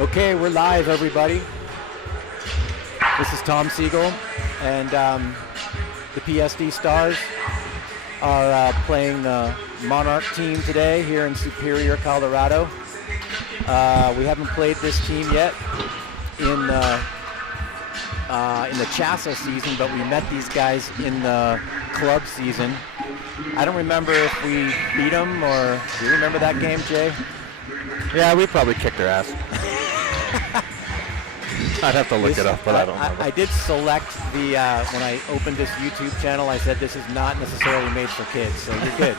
Okay, we're live, everybody. This is Tom Siegel, and the PSD Stars are playing the Monarch team today here in Superior, Colorado. We haven't played this team yet in the CHASA season, but we met these guys in the club season. I don't remember if we beat them, or do you remember that game, Jay? Yeah, we probably kicked their ass. I'd have to look it up, but I don't remember. I did select the, when I opened this YouTube channel, I said this is not necessarily made for kids, so you're good.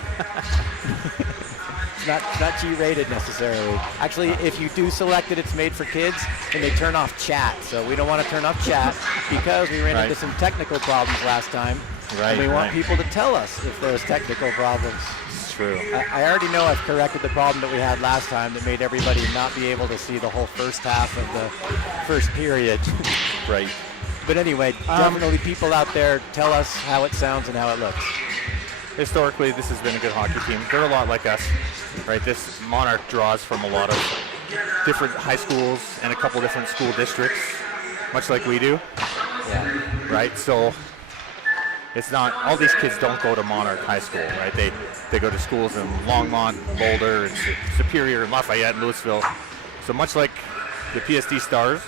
It's not G-rated necessarily. Actually, if you do select it, it's made for kids, and they turn off chat. So we don't want to turn off chat because we ran into some technical problems last time. And we want people to tell us if there's technical problems. It's true. I already know I've corrected the problem that we had last time that made everybody not be able to see the whole first half of the first period. Right. But anyway, definitely people out there tell us how it sounds and how it looks. Historically, this has been a good hockey team. They're a lot like us, right? This Monarch draws from a lot of different high schools and a couple different school districts, much like we do. Yeah. Right? So it's not, all these kids don't go to Monarch High School, right? They go to schools in Longmont, Boulder, and Superior, and Lafayette, and Louisville. So much like the PSD Stars,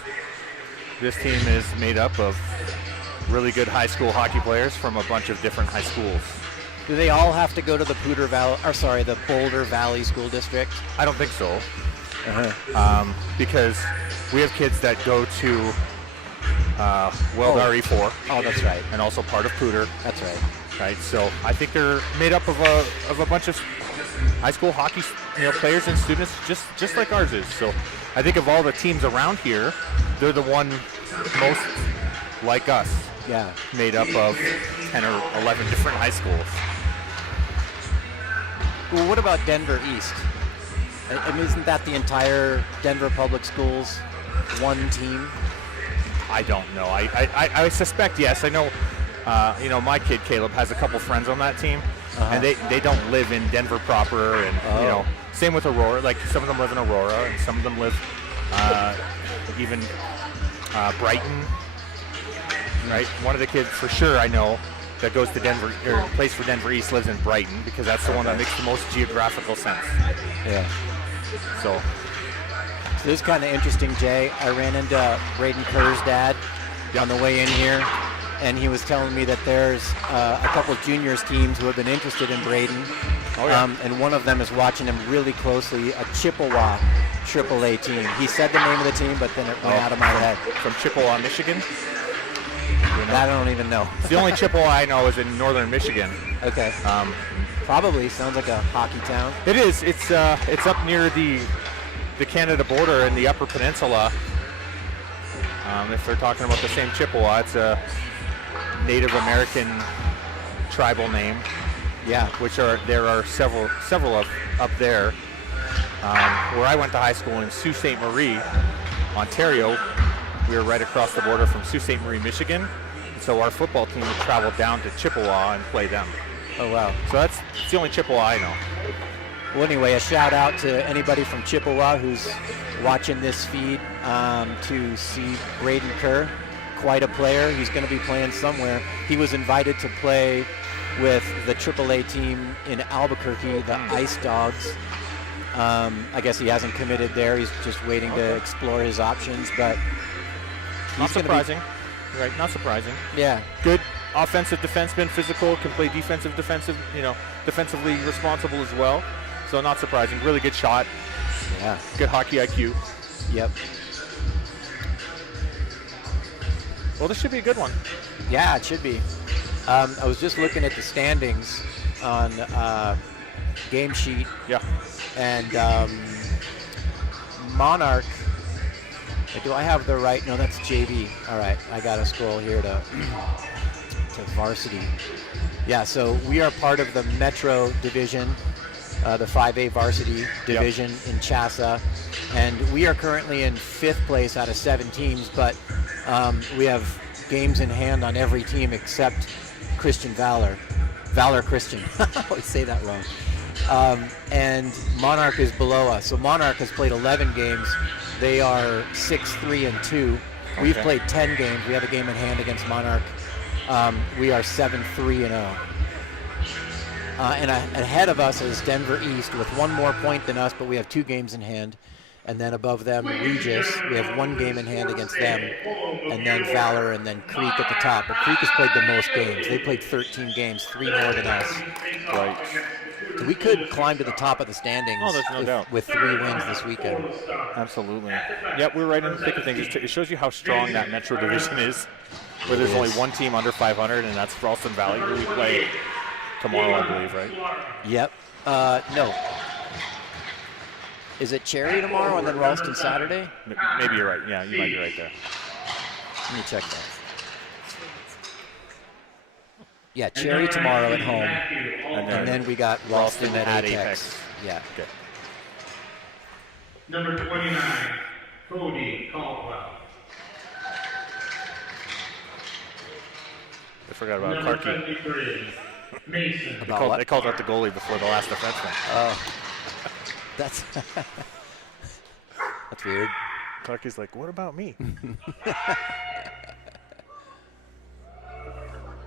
this team is made up of really good high school hockey players from a bunch of different high schools. Do they all have to go to the the Boulder Valley School District? I don't think so. Because we have kids that go to RE4. Oh, that's right. And also part of Pooter. That's right. Right. So I think they're made up of a bunch of high school hockey, players and students, just like ours is. So I think of all the teams around here, they're the one most like us. Yeah. Made up of 10 or 11 different high schools. Well, what about Denver East? I mean, isn't that the entire Denver Public Schools one team? I don't know. I suspect yes. I know. My kid Caleb has a couple friends on that team, and they don't live in Denver proper, and same with Aurora. Like some of them live in Aurora, and some of them live even Brighton. Right. One of the kids for sure I know that goes to Denver or plays for Denver East lives in Brighton because that's the one that makes the most geographical sense. Yeah. So this is kind of interesting, Jay. I ran into Braden Kerr's dad on the way in here, and he was telling me that there's a couple of juniors teams who have been interested in Braden. And one of them is watching him really closely, a Chippewa AAA team. He said the name of the team, but then it went out of my head. From Chippewa, Michigan? That I don't even know. The only Chippewa I know is in northern Michigan. Okay. Probably sounds like a hockey town. It is. It's up near the Canada border in the Upper Peninsula. If they're talking about the same Chippewa, it's a Native American tribal name. Yeah. There are several of up there. Where I went to high school in Sault Ste. Marie, Ontario, we were right across the border from Sault Ste. Marie, Michigan. So our football team would travel down to Chippewa and play them. Oh, wow. So that's the only Chippewa I know. Well, anyway, a shout out to anybody from Chippewa who's watching this feed to see Braden Kerr. Quite a player. He's going to be playing somewhere. He was invited to play with the AAA team in Albuquerque, the Ice Dogs. I guess he hasn't committed there. He's just waiting to explore his options, but not surprising. Right, not surprising. Yeah. Good offensive defenseman, physical, can play defensively responsible as well. So not surprising. Really good shot. Yeah. Good hockey IQ. Yep. Well, this should be a good one. Yeah, it should be. I was just looking at the standings on Game Sheet. Yeah. And Monarch. Do I have the right? No, that's JV. All right, I got to scroll here to Varsity. Yeah, so we are part of the Metro Division, the 5A Varsity Division in CHASA, and we are currently in 5th place out of 7 teams, but we have games in hand on every team except Christian Valor. Valor Christian. I always say that wrong. And Monarch is below us. So Monarch has played 11 games. They are 6-3-2. We've played 10 games. We have a game in hand against Monarch. We are 7-3-0. And ahead of us is Denver East with one more point than us, but we have 2 games in hand. And then above them, Regis, we have 1 game in hand against them. And then Valor and then Creek at the top. But Creek has played the most games. They played 13 games, 3 more than us. Right. So we could climb to the top of the standings there's no doubt. with 3 wins this weekend. Absolutely. Yep, we're right in the thick of things. It shows you how strong that Metro division is, where there's only 1 team under 500, and that's Ralston Valley, who we play tomorrow, I believe, right? Yep. No. Is it Cherry tomorrow and then Ralston Saturday? Maybe you're right. Yeah, you might be right there. Let me check that. Yeah, Cherry tomorrow at home. And then we got Ralston at Apex. Yeah. Okay. Number 29, Cody Caldwell. I forgot about Number Clarkie. 53, Mason. They called out the goalie before the last defenseman. Oh. That's that's weird. Clarkie's like, what about me?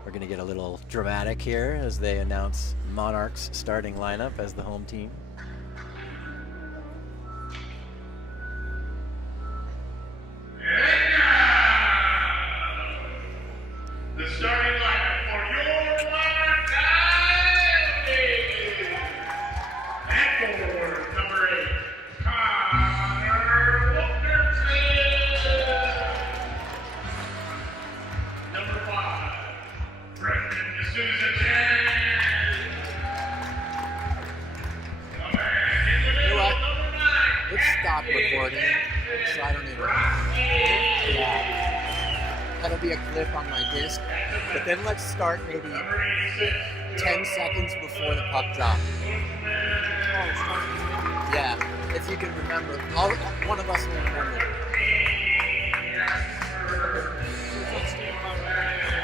We're going to get a little dramatic here as they announce Monarch's starting lineup as the home team. The starting lineup for your Monarch is at forward, number 8, Connor Wilkerson. Number 5, Brendan D'Souza. You know what? Let's stop recording so I don't even. Yeah. That'll be a clip on my disc. But then let's start maybe 10 seconds before the puck drop. Yeah, if you can remember. One of us will remember.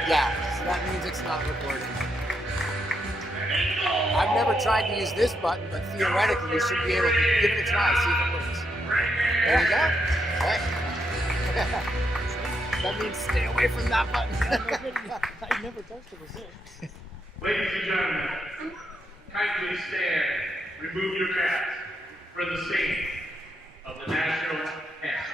Yeah, so that means it's not recording. I've never tried to use this button, but theoretically you should be able to give it a try, see if it works. There you go. Right. That means stay away from that button. I never touched it before. Ladies and gentlemen, kindly stand, remove your caps for the singing of the national anthem.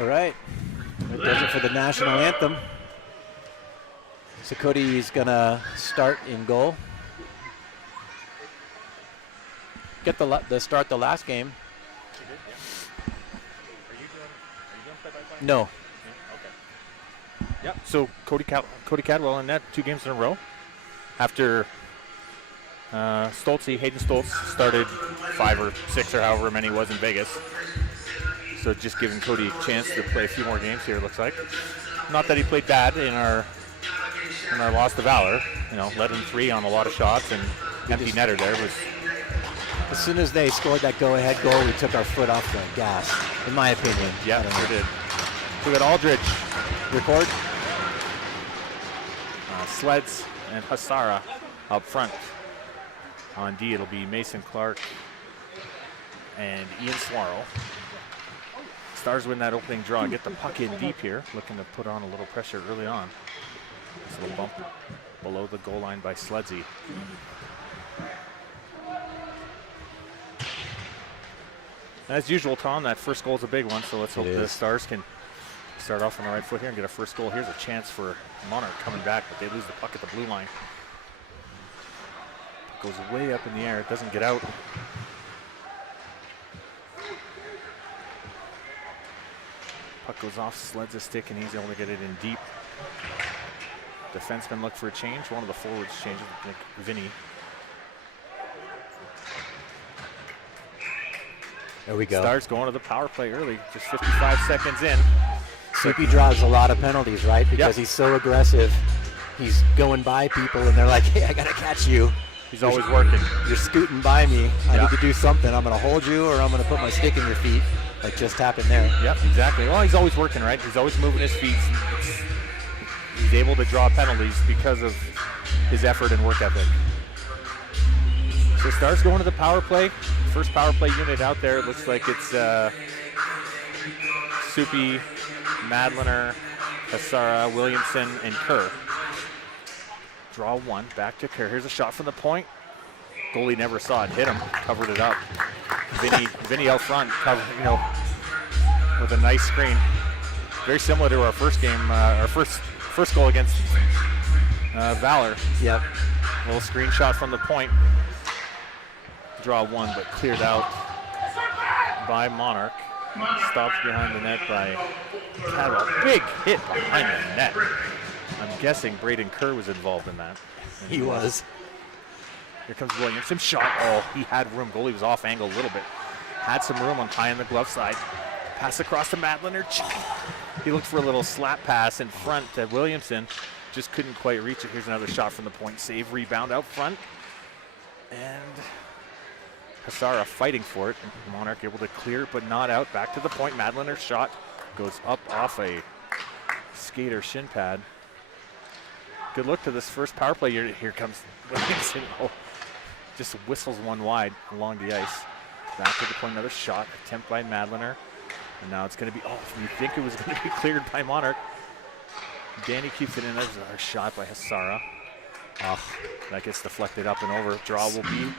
All right, that does it for the national anthem. So Cody's gonna start in goal. Get the start the last game. No. Yep. So Cody Cadwell in net 2 games in a row. After Hayden Stoltz started 5 or 6 or however many was in Vegas. So just giving Cody a chance to play a few more games here, it looks like. Not that he played bad in our loss to Valor. Led in 3 on a lot of shots and empty netter there was. As soon as they scored that go-ahead goal, we took our foot off the gas, in my opinion. Yeah, we did. So we got Aldridge. Record. Sleds and Hasara up front. On D, it'll be Mason Clark and Ian Swarrell. Stars win that opening draw and get the puck in deep here, looking to put on a little pressure early on. This little bump below the goal line by Sledzy. As usual, Tom, that first goal is a big one, so let's hope the Stars can start off on the right foot here and get a first goal. Here's a chance for Monarch coming back, but they lose the puck at the blue line. Goes way up in the air, it doesn't get out. Puck goes off Sled's stick and he's able to get it in deep. Defensemen look for a change. One of the forwards changes, Vinny. There we go. Stars going to the power play early, just 55 seconds in. Soupy draws a lot of penalties, right? Because he's so aggressive. He's going by people and they're like, hey, I gotta catch you. He's always working. You're scooting by me. I need to do something. I'm gonna hold you or I'm gonna put my stick in your feet. Like just happened there. Yep, exactly. Well, he's always working, right? He's always moving his feet. He's able to draw penalties because of his effort and work ethic. So Stars going to the power play. First power play unit out there. It looks like it's Soupy, Madliner, Hasara, Williamson, and Kerr. Draw one, back to Kerr. Here's a shot from the point. Goalie never saw it, hit him, covered it up. Vinny out front, with a nice screen. Very similar to our first game, our first goal against Valor. Yep. Little screenshot from the point. Draw one, but cleared out by Monarch. Stopped behind the net by Cattle. Big hit behind the net. I'm guessing Braden Kerr was involved in that. He was. Here comes Williamson. Shot. Oh, he had room. Goalie was off angle a little bit. Had some room on high on the glove side. Pass across to Madliner. He looked for a little slap pass in front to Williamson. Just couldn't quite reach it. Here's another shot from the point. Save, rebound out front. And Hasara fighting for it. Monarch able to clear, but not out. Back to the point. Madliner's shot goes up off a skater shin pad. Good look to this first power play. Here comes Williamson. Oh, just whistles one wide along the ice. Back to the point, another shot. Attempt by Madliner. And now it's going to be, you think it was going to be cleared by Monarch. Danny keeps it in. There's another shot by Hasara. Oh, that gets deflected up and over. Draw will be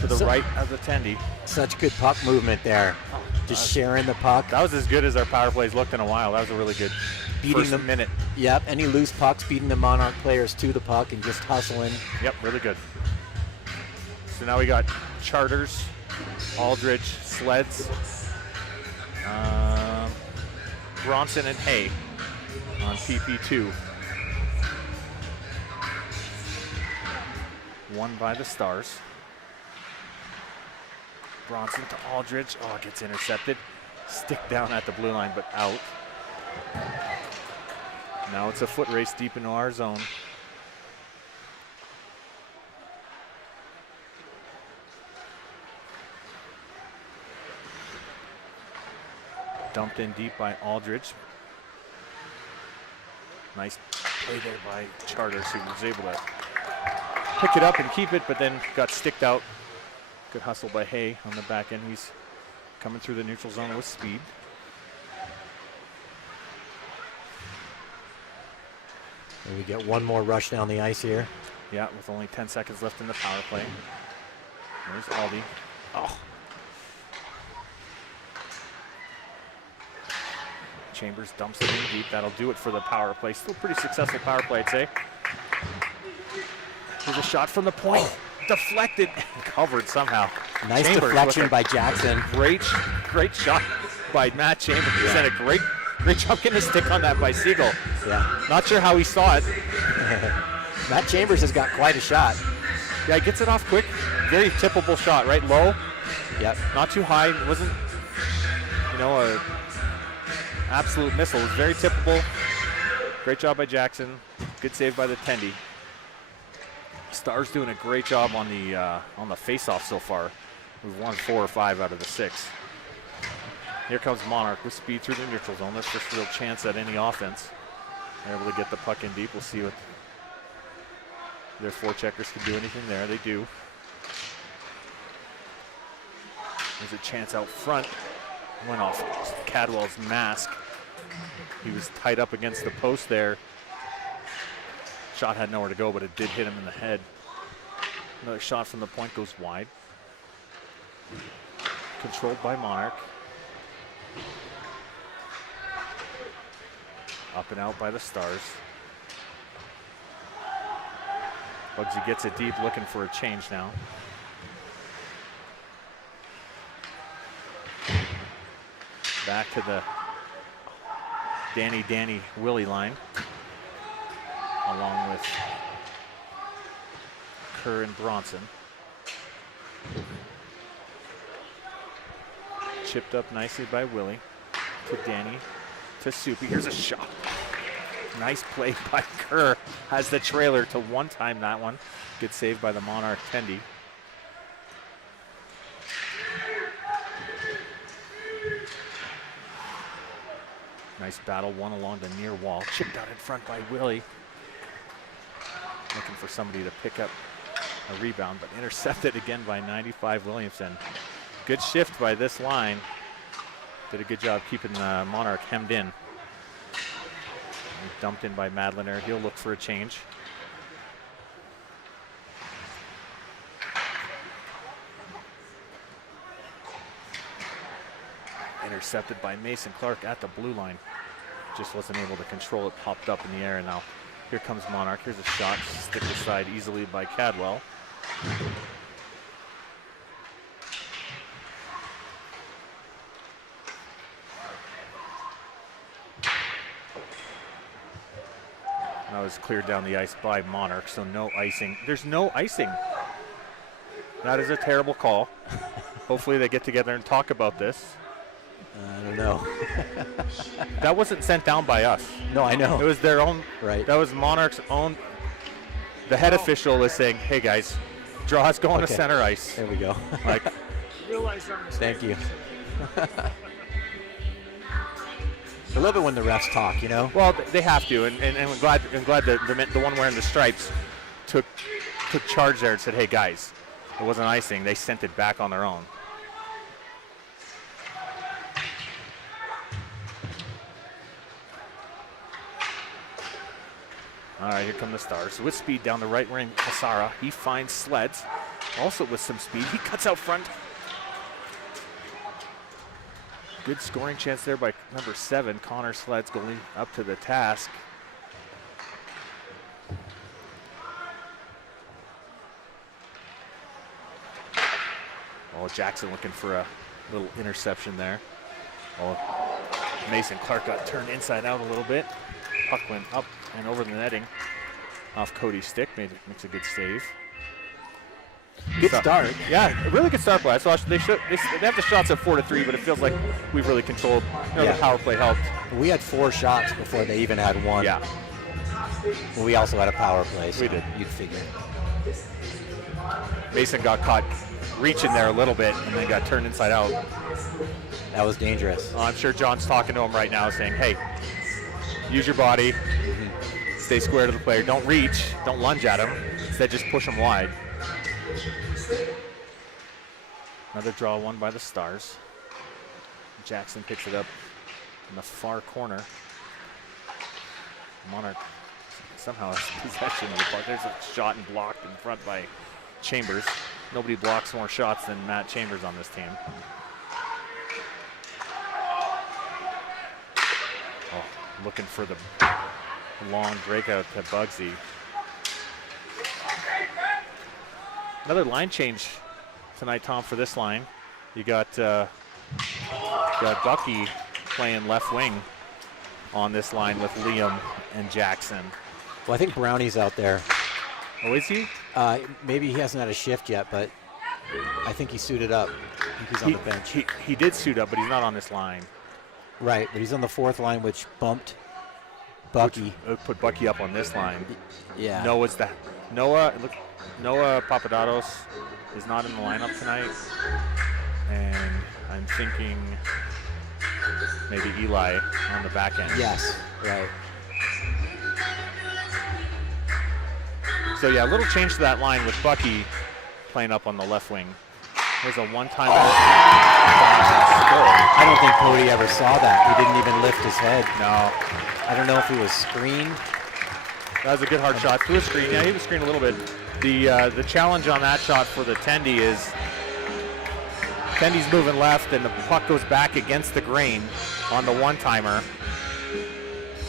to the right of the Tendy. Such good puck movement there. Just sharing the puck. That was as good as our power plays looked in a while. That was a really good first minute. Yep, any loose pucks, beating the Monarch players to the puck and just hustling. Yep, really good. So now we got Charters, Aldridge, Sleds, Bronson, and Hay on PP2. Won by the Stars. Bronson to Aldridge. Oh, gets intercepted. Stick down at the blue line, but out. Now it's a foot race deep into our zone. Dumped in deep by Aldridge. Nice play there by Charters, who was able to pick it up and keep it, but then got sticked out. Good hustle by Hay on the back end. He's coming through the neutral zone with speed. And we get one more rush down the ice here. Yeah, with only 10 seconds left in the power play. There's Aldi. Oh. Chambers dumps it in deep. That'll do it for the power play. Still pretty successful power play, I'd say. Here's a shot from the point. Deflected and covered somehow. Nice Chambers deflection by Jackson. Great shot by Matt Chambers. He said a great job getting a stick on that by Siegel. Yeah. Not sure how he saw it. Matt Chambers has got quite a shot. Yeah, he gets it off quick. Very tippable shot, right? Low. Yep. Not too high. It wasn't, a absolute missile. It was very tippable. Great job by Jackson. Good save by the Tendy. Stars doing a great job on the face-off so far. We've won 4 or 5 out of the 6. Here comes Monarch with speed through the neutral zone. That's just a real chance at any offense. They're able to get the puck in deep. We'll see what their forecheckers can do anything there. They do. There's a chance out front. Went off Cadwell's mask. He was tied up against the post there. Shot had nowhere to go, but it did hit him in the head. Another shot from the point goes wide. Controlled by Monarch. Up and out by the Stars. Bugsy gets it deep, looking for a change now. Back to the Danny Willie line, along with Kerr and Bronson. Chipped up nicely by Willie to Danny to Soupy. Here's a shot. Nice play by Kerr. Has the trailer to one-time that one. Good save by the Monarch Tendy. Nice battle, one along the near wall. Chipped out in front by Willie. Looking for somebody to pick up a rebound, but intercepted again by 95 Williamson. Good shift by this line. Did a good job keeping the Monarch hemmed in. And dumped in by Madliner. He'll look for a change. Intercepted by Mason Clark at the blue line. Just wasn't able to control it, popped up in the air, and now here comes Monarch. Here's a shot, stick aside easily by Cadwell. That was cleared down the ice by Monarch, so no icing. There's no icing. That is a terrible call. Hopefully they get together and talk about this. I don't know. That wasn't sent down by us. No, I know. It was their own. Right. That was Monarch's own. The head official is saying, "Hey guys, draw's going to center ice." There we go. Like, thank you. I love it when the refs talk, you know. well, they have to, and I'm glad the one wearing the stripes took charge there and said, "Hey guys, it wasn't icing." They sent it back on their own. All right, here come the Stars. With speed down the right wing, Casara. He finds Sleds, also with some speed. He cuts out front. Good scoring chance there by number 7, Connor Sleds, going up to the task. Oh, Jackson looking for a little interception there. Oh, Mason Clark got turned inside out a little bit. Puck went up and over the netting off Cody's stick. Makes a good save. Good start. Yeah, a really good start play. So they have the shots at 4-3, but it feels like we've really controlled. The power play helped. We had 4 shots before they even had 1. Yeah. We also had a power play. So we did. You'd figure. Mason got caught reaching there a little bit and then got turned inside out. That was dangerous. I'm sure John's talking to him right now saying, "Hey, use your body. Stay square to the player. Don't reach. Don't lunge at him. Instead, just push him wide." Another draw won by the Stars. Jackson picks it up in the far corner. Monarch somehow has possession of the puck. There's a shot and blocked in front by Chambers. Nobody blocks more shots than Matt Chambers on this team. Oh, looking for the long breakout to Bugsy. Another line change tonight, Tom, for this line. You got Bucky playing left wing on this line with Liam and Jackson. Well, I think Brownie's out there. Oh, is he? Maybe he hasn't had a shift yet, but I think he suited up. I think he's on the bench. He did suit up, but he's not on this line. Right, but he's on the 4th line, which bumped Bucky. Put Bucky up on this line. Yeah. Noah Papadatos is not in the lineup tonight, and I'm thinking maybe Eli on the back end. Yes, right. So yeah, a little change to that line with Bucky playing up on the left wing. There's a one-time. I don't think Cody ever saw that. He didn't even lift his head. No. I don't know if he was screened. That was a good hard shot through a screen. Yeah, he was screened a little bit. The challenge on that shot for the Tendy is Tendy's moving left and the puck goes back against the grain on the one-timer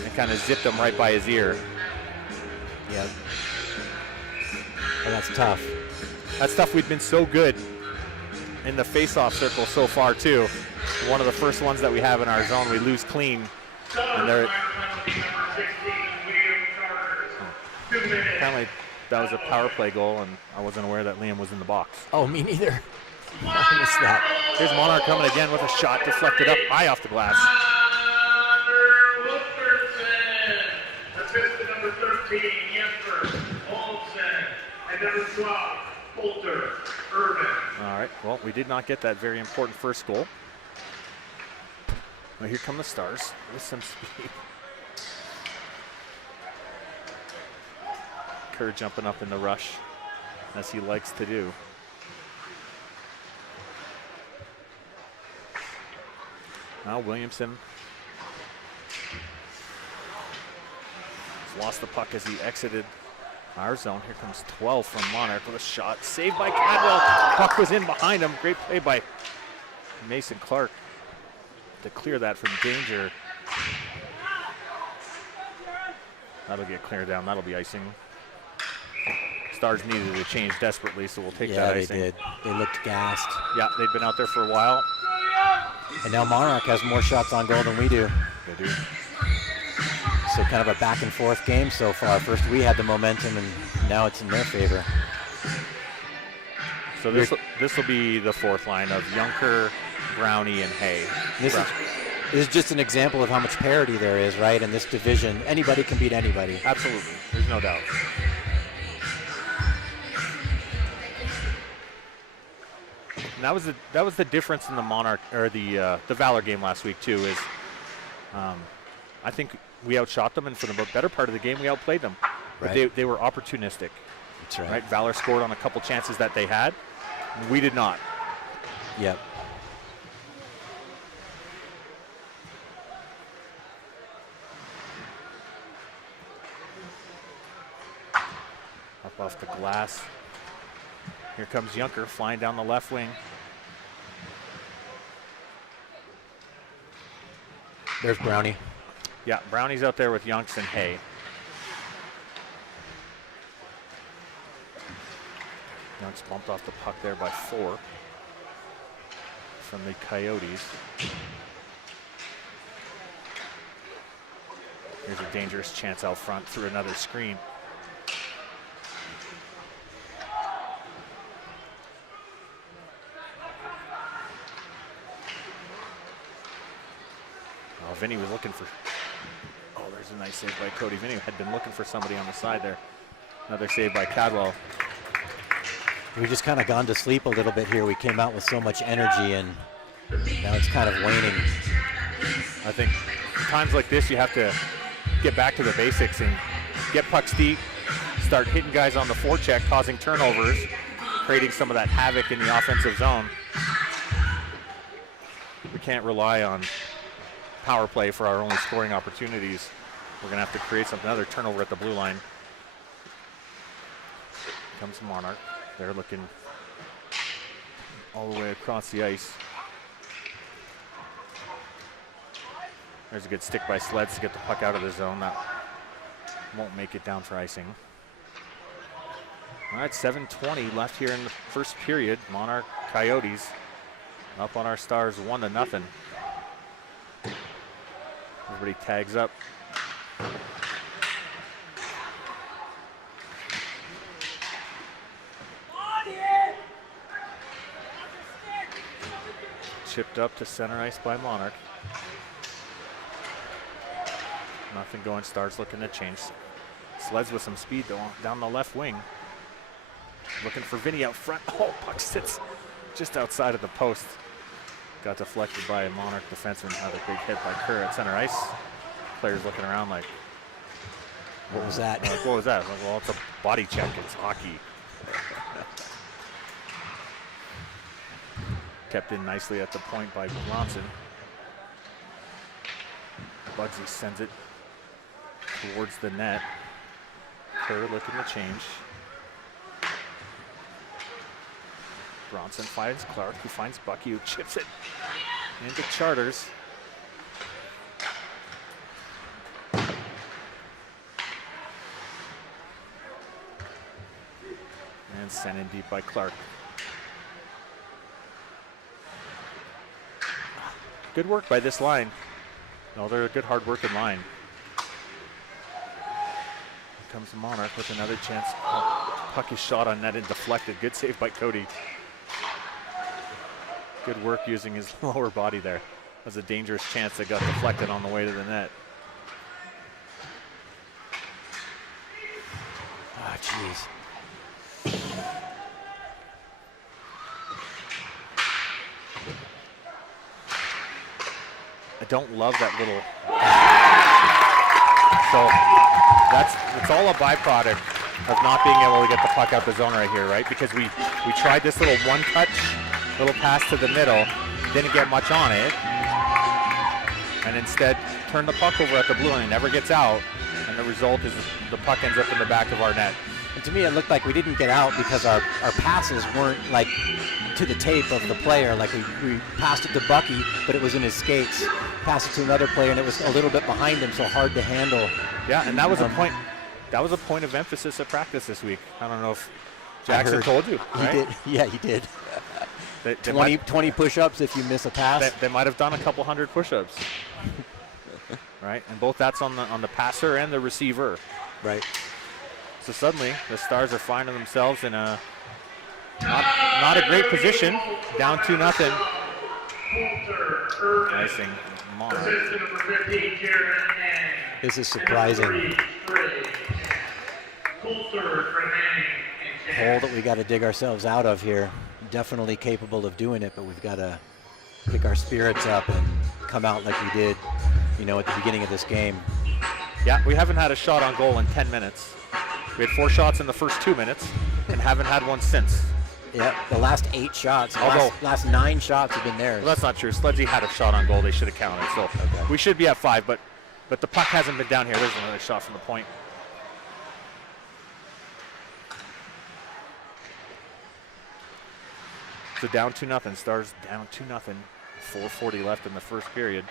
and kind of zipped him right by his ear. Yeah. Well, that's tough. That's tough. We've been so good in the face-off circle so far too. One of the first ones that we have in our zone, we lose clean. And they're apparently that was a power play goal, and I wasn't aware that Liam was in the box. Oh, me neither. I missed that. Here's Monarch coming again with a shot deflected up high off the glass. Assist to number 13, Jesper Olsen, and number 12, Coulter Irvin. All right, well, we did not get that very important first goal. Well, here come the Stars with some speed. Kerr jumping up in the rush, as he likes to do. Now Williamson has lost the puck as he exited our zone. Here comes 12 from Monarch with a shot. Saved by Cadwell. Puck was in behind him. Great play by Mason Clark to clear that from danger. That'll get cleared down. That'll be icing. Stars needed to change desperately, so we'll take that icing. Yeah, they did. They looked gassed. Yeah, they've been out there for a while. And now Monarch has more shots on goal than we do. They do. So kind of a back and forth game so far. First we had the momentum, and now it's in their favor. So this will be the fourth line of Junker, Brownie, and Hay. This is just an example of how much parity there is, right? In this division, anybody can beat anybody. Absolutely, there's no doubt. And that was the difference in the Monarch or the Valor game last week too. Is I think we outshot them, and for the better part of the game, we outplayed them. But Right. they were opportunistic. That's right. Right. Valor scored on a couple chances that they had. We did not. Yep. Up off the glass. Here comes Junker flying down the left wing. There's Brownie. Yeah, Brownie's out there with Yunks and Hay. Yunks bumped off the puck there by 4 from the Coyotes. Here's a dangerous chance out front through another screen. Vinny was looking for, there's a nice save by Cody. Vinny had been looking for somebody on the side there. Another save by Cadwell. We've just kind of gone to sleep a little bit here. We came out with so much energy, and now it's kind of waning. I think times like this, you have to get back to the basics and get pucks deep, start hitting guys on the forecheck, causing turnovers, creating some of that havoc in the offensive zone. We can't rely on power play for our only scoring opportunities. We're going to have to create something. Another turnover at the blue line. Comes Monarch. They're looking all the way across the ice. There's a good stick by Sleds to get the puck out of the zone. That won't make it down for icing. All right, 7:20 left here in the first period. Monarch Coyotes up on our Stars 1-0. Everybody tags up. Chipped up to center ice by Monarch. Nothing going. Stars looking to change. Sleds with some speed down the left wing. Looking for Vinny out front. Oh, puck sits just outside of the post. Got deflected by a Monarch defenseman. Another big hit by Kerr at center ice. Players looking around like, what was that? Like, what was that? Like, well, it's a body check. It's hockey. Kept in nicely at the point by Bronson. Bugsy sends it towards the net. Kerr looking to change. Bronson finds Clark, who finds Bucky, who chips it into Charters. And sent in deep by Clark. Good work by this line. No, they're a good, hard-working line. Here comes Monarch with another chance. Oh, puck is shot on net and deflected. Good save by Cody. Good work using his lower body there. That was a dangerous chance that got deflected on the way to the net. Ah, jeez. I don't love that little. So it's all a byproduct of not being able to get the puck out the zone right here, right? Because we tried this little one-touch, little pass to the middle, didn't get much on it, and instead turned the puck over at the blue line. It never gets out, and the result is the puck ends up in the back of our net. And to me, it looked like we didn't get out because our passes weren't like to the tape of the player. Like we passed it to Bucky, but it was in his skates. Passed it to another player, and it was a little bit behind him, so hard to handle. Yeah, and that was a point. That was a point of emphasis at practice this week. I don't know if Jackson told you. Right? He did. Yeah, he did. They 20 push-ups if you miss a pass. They might have done a couple hundred push-ups. Right, and both that's on the passer and the receiver. Right. So suddenly the Stars are finding themselves in a not a great position, down 2-0. Icing Monarch. This is surprising. Hole that we got to dig ourselves out of here. Definitely capable of doing it, but we've got to pick our spirits up and come out like we did, at the beginning of this game. Yeah, we haven't had a shot on goal in 10 minutes. We had 4 shots in the first 2 minutes and haven't had one since. Yeah, the last 8 shots, Although, last 9 shots have been theirs. Well, that's not true. Sledgy had a shot on goal. They should have counted. So we should be at 5, but the puck hasn't been down here. There's another shot from the point. So down 2-0. Stars down 2-0. 4:40 left in the first period.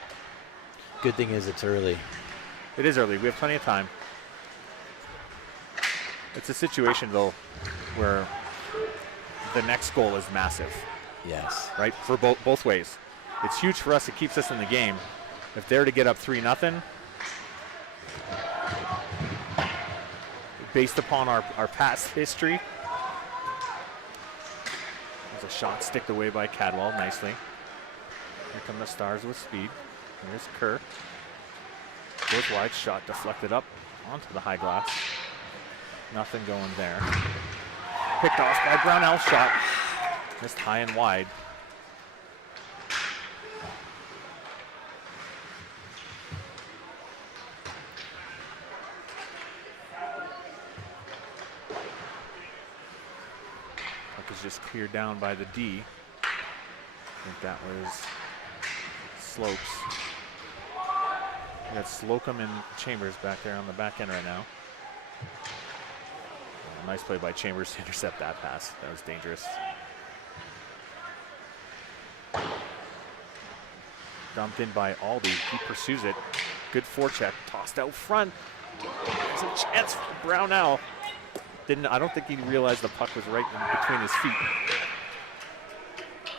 Good thing is it's early. It is early. We have plenty of time. It's a situation, though, where the next goal is massive. Yes. Right? For both ways. It's huge for us. It keeps us in the game. If they're to get up 3-0, based upon our past history, there's a shot sticked away by Cadwell nicely. Here come the Stars with speed. Here's Kerr. Goes wide, shot deflected up onto the high glass. Nothing going there. Picked off by Brownell, shot missed high and wide. Puck is just cleared down by the D. I think that was Slopes. We got Slocum and Chambers back there on the back end right now. Nice play by Chambers to intercept that pass. That was dangerous. Dumped in by Aldi. He pursues it. Good forecheck. Tossed out front. There's a chance for Brownell. I don't think he realized the puck was right in between his feet.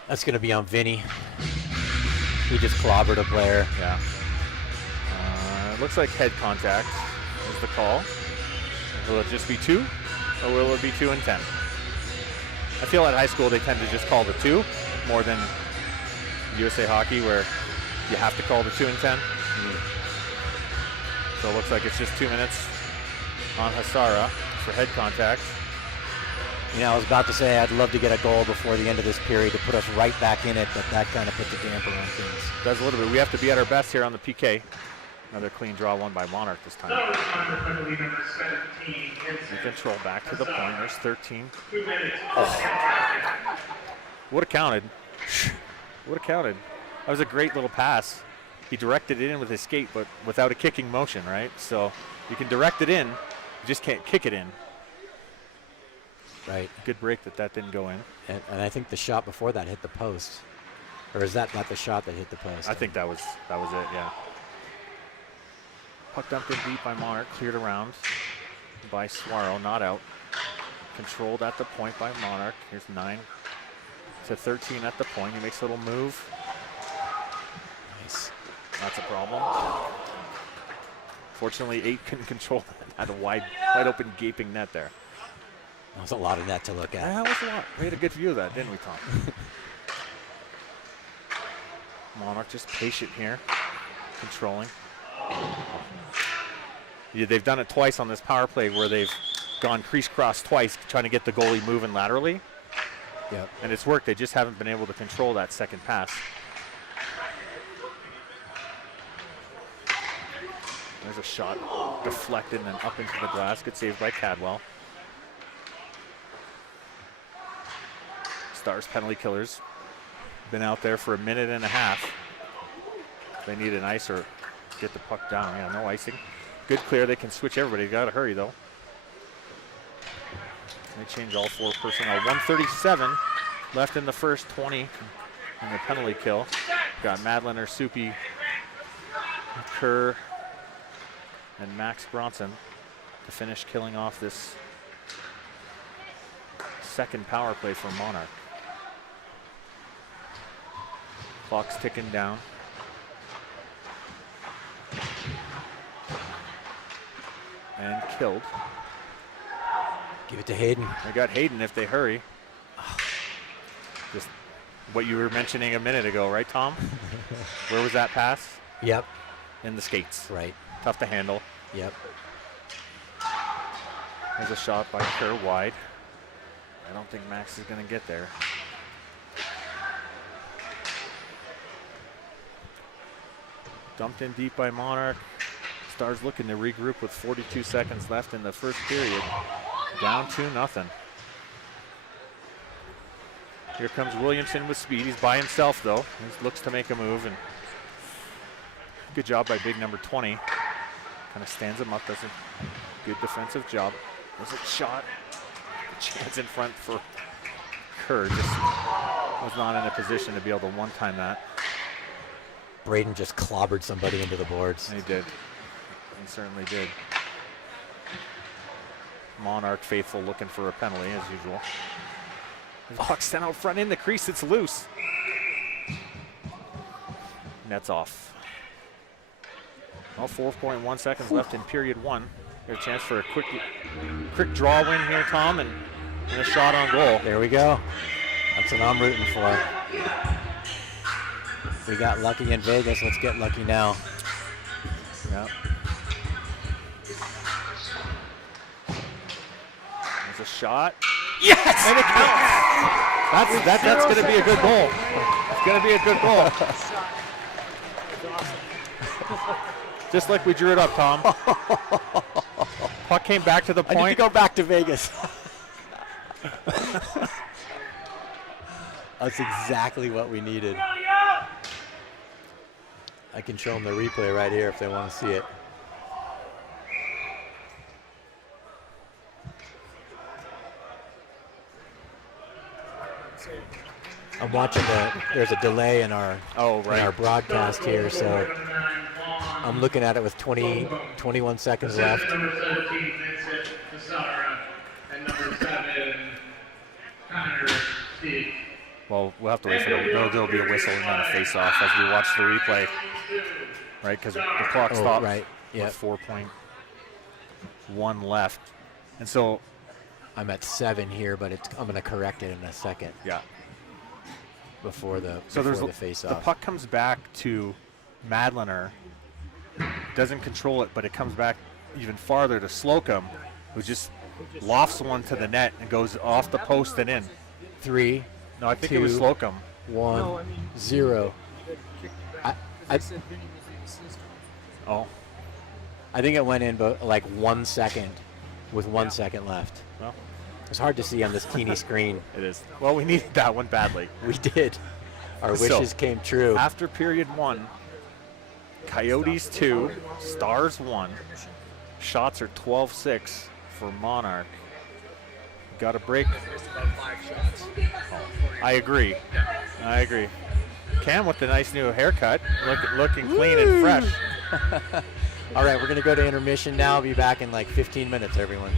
That's going to be on Vinny. He just clobbered a player. Yeah. It looks like head contact is the call. Will it just be 2? Or will it be 2 and 10? I feel at high school they tend to just call the 2 more than USA Hockey where you have to call the 2 and 10. So it looks like it's just 2 minutes on Hasara for head contact. I was about to say I'd love to get a goal before the end of this period to put us right back in it, but that kind of put the damper on things. Does a little bit. We have to be at our best here on the PK. Another clean draw won by Monarch this time. Number penalty number 17. We control back to the point. There's 13. 2 minutes. Would have counted. Would have counted. That was a great little pass. He directed it in with his skate, but without a kicking motion, right? So you can direct it in, you just can't kick it in. Right. Good break that didn't go in. And I think the shot before that hit the post. Or is that not the shot that hit the post? I think that was it, yeah. Puck dumped in deep by Monarch, cleared around by Swaro, not out. Controlled at the point by Monarch. Here's 9 to 13 at the point. He makes a little move. Nice. That's a problem. Fortunately, 8 couldn't control that. Had a wide open gaping net there. That was a lot of net to look at. That was a lot. We had a good view of that, didn't we, Tom? Monarch just patient here, controlling. Yeah, they've done it twice on this power play where they've gone crease-cross twice trying to get the goalie moving laterally. Yep. And it's worked. They just haven't been able to control that second pass. There's a shot deflected and then up into the glass. Good save by Cadwell. Stars penalty killers. Been out there for a minute and a half. They need an ice or get the puck down. Yeah, no icing. Good clear. They can switch everybody. Got to hurry, though. They change all 4 personnel. 1:37 left in the first 20 in the penalty kill. Got Madliner, Soupy, Kerr, and Max Bronson to finish killing off this second power play for Monarch. Clock's ticking down. And killed. Give it to Hayden. They got Hayden if they hurry. Just what you were mentioning a minute ago, right, Tom? Where was that pass? Yep. In the skates. Right. Tough to handle. Yep. There's a shot by Kerr wide. I don't think Max is going to get there. Dumped in deep by Monarch. Stars looking to regroup with 42 seconds left in the first period. Down 2-0. Here comes Williamson with speed. He's by himself, though. He looks to make a move, and good job by big number 20. Kind of stands him up, does a good defensive job. There's a shot. A chance in front for Kerr. Just was not in a position to be able to one-time that. Braden just clobbered somebody into the boards. He did. He certainly did. Monarch faithful looking for a penalty as usual. His puck sent out front in the crease. It's loose. Net's off. Well, 4.1 seconds left in period 1. Got a chance for a quick draw win here, Tom, and a shot on goal. There we go. That's what I'm rooting for. We got lucky in Vegas. Let's get lucky now. Yep. There's a shot. Yes! And it counts. That's going to be a good goal. It's going to be a good goal. Just like we drew it up, Tom. Puck came back to the point. I need to go back to Vegas. That's exactly what we needed. I can show them the replay right here if they want to see it. I'm watching there's a delay in our in our broadcast here, so I'm looking at it with 21 seconds left. Number 17, Vincent Pissarra, and number 7, Connor Steve. Well, we'll have to wait for there'll be a whistle and then a face-off as we watch the replay, right? Because the clock stopped right. Yep. with 4.1 left, and so I'm at 7 here, but I'm going to correct it in a second. Yeah. Before the face-off. The puck comes back to Madliner, doesn't control it, but it comes back even farther to Slocum, who just lofts one to the net and goes off the post and in. 3. No, I think it was Slocum. 1, 0. Oh, I think it went in like 1 second with 1 second left. well, It's hard to see on this teeny screen. it is. Well, we needed that one badly. We did. Our So, wishes came true. After period 1, Coyotes 2, Stars 1. Shots are 12-6 for Monarch. Got a break. I agree. I agree. Cam with the nice new haircut, looking clean and fresh. All right, we're going to go to intermission now. Be back in like 15 minutes, everyone.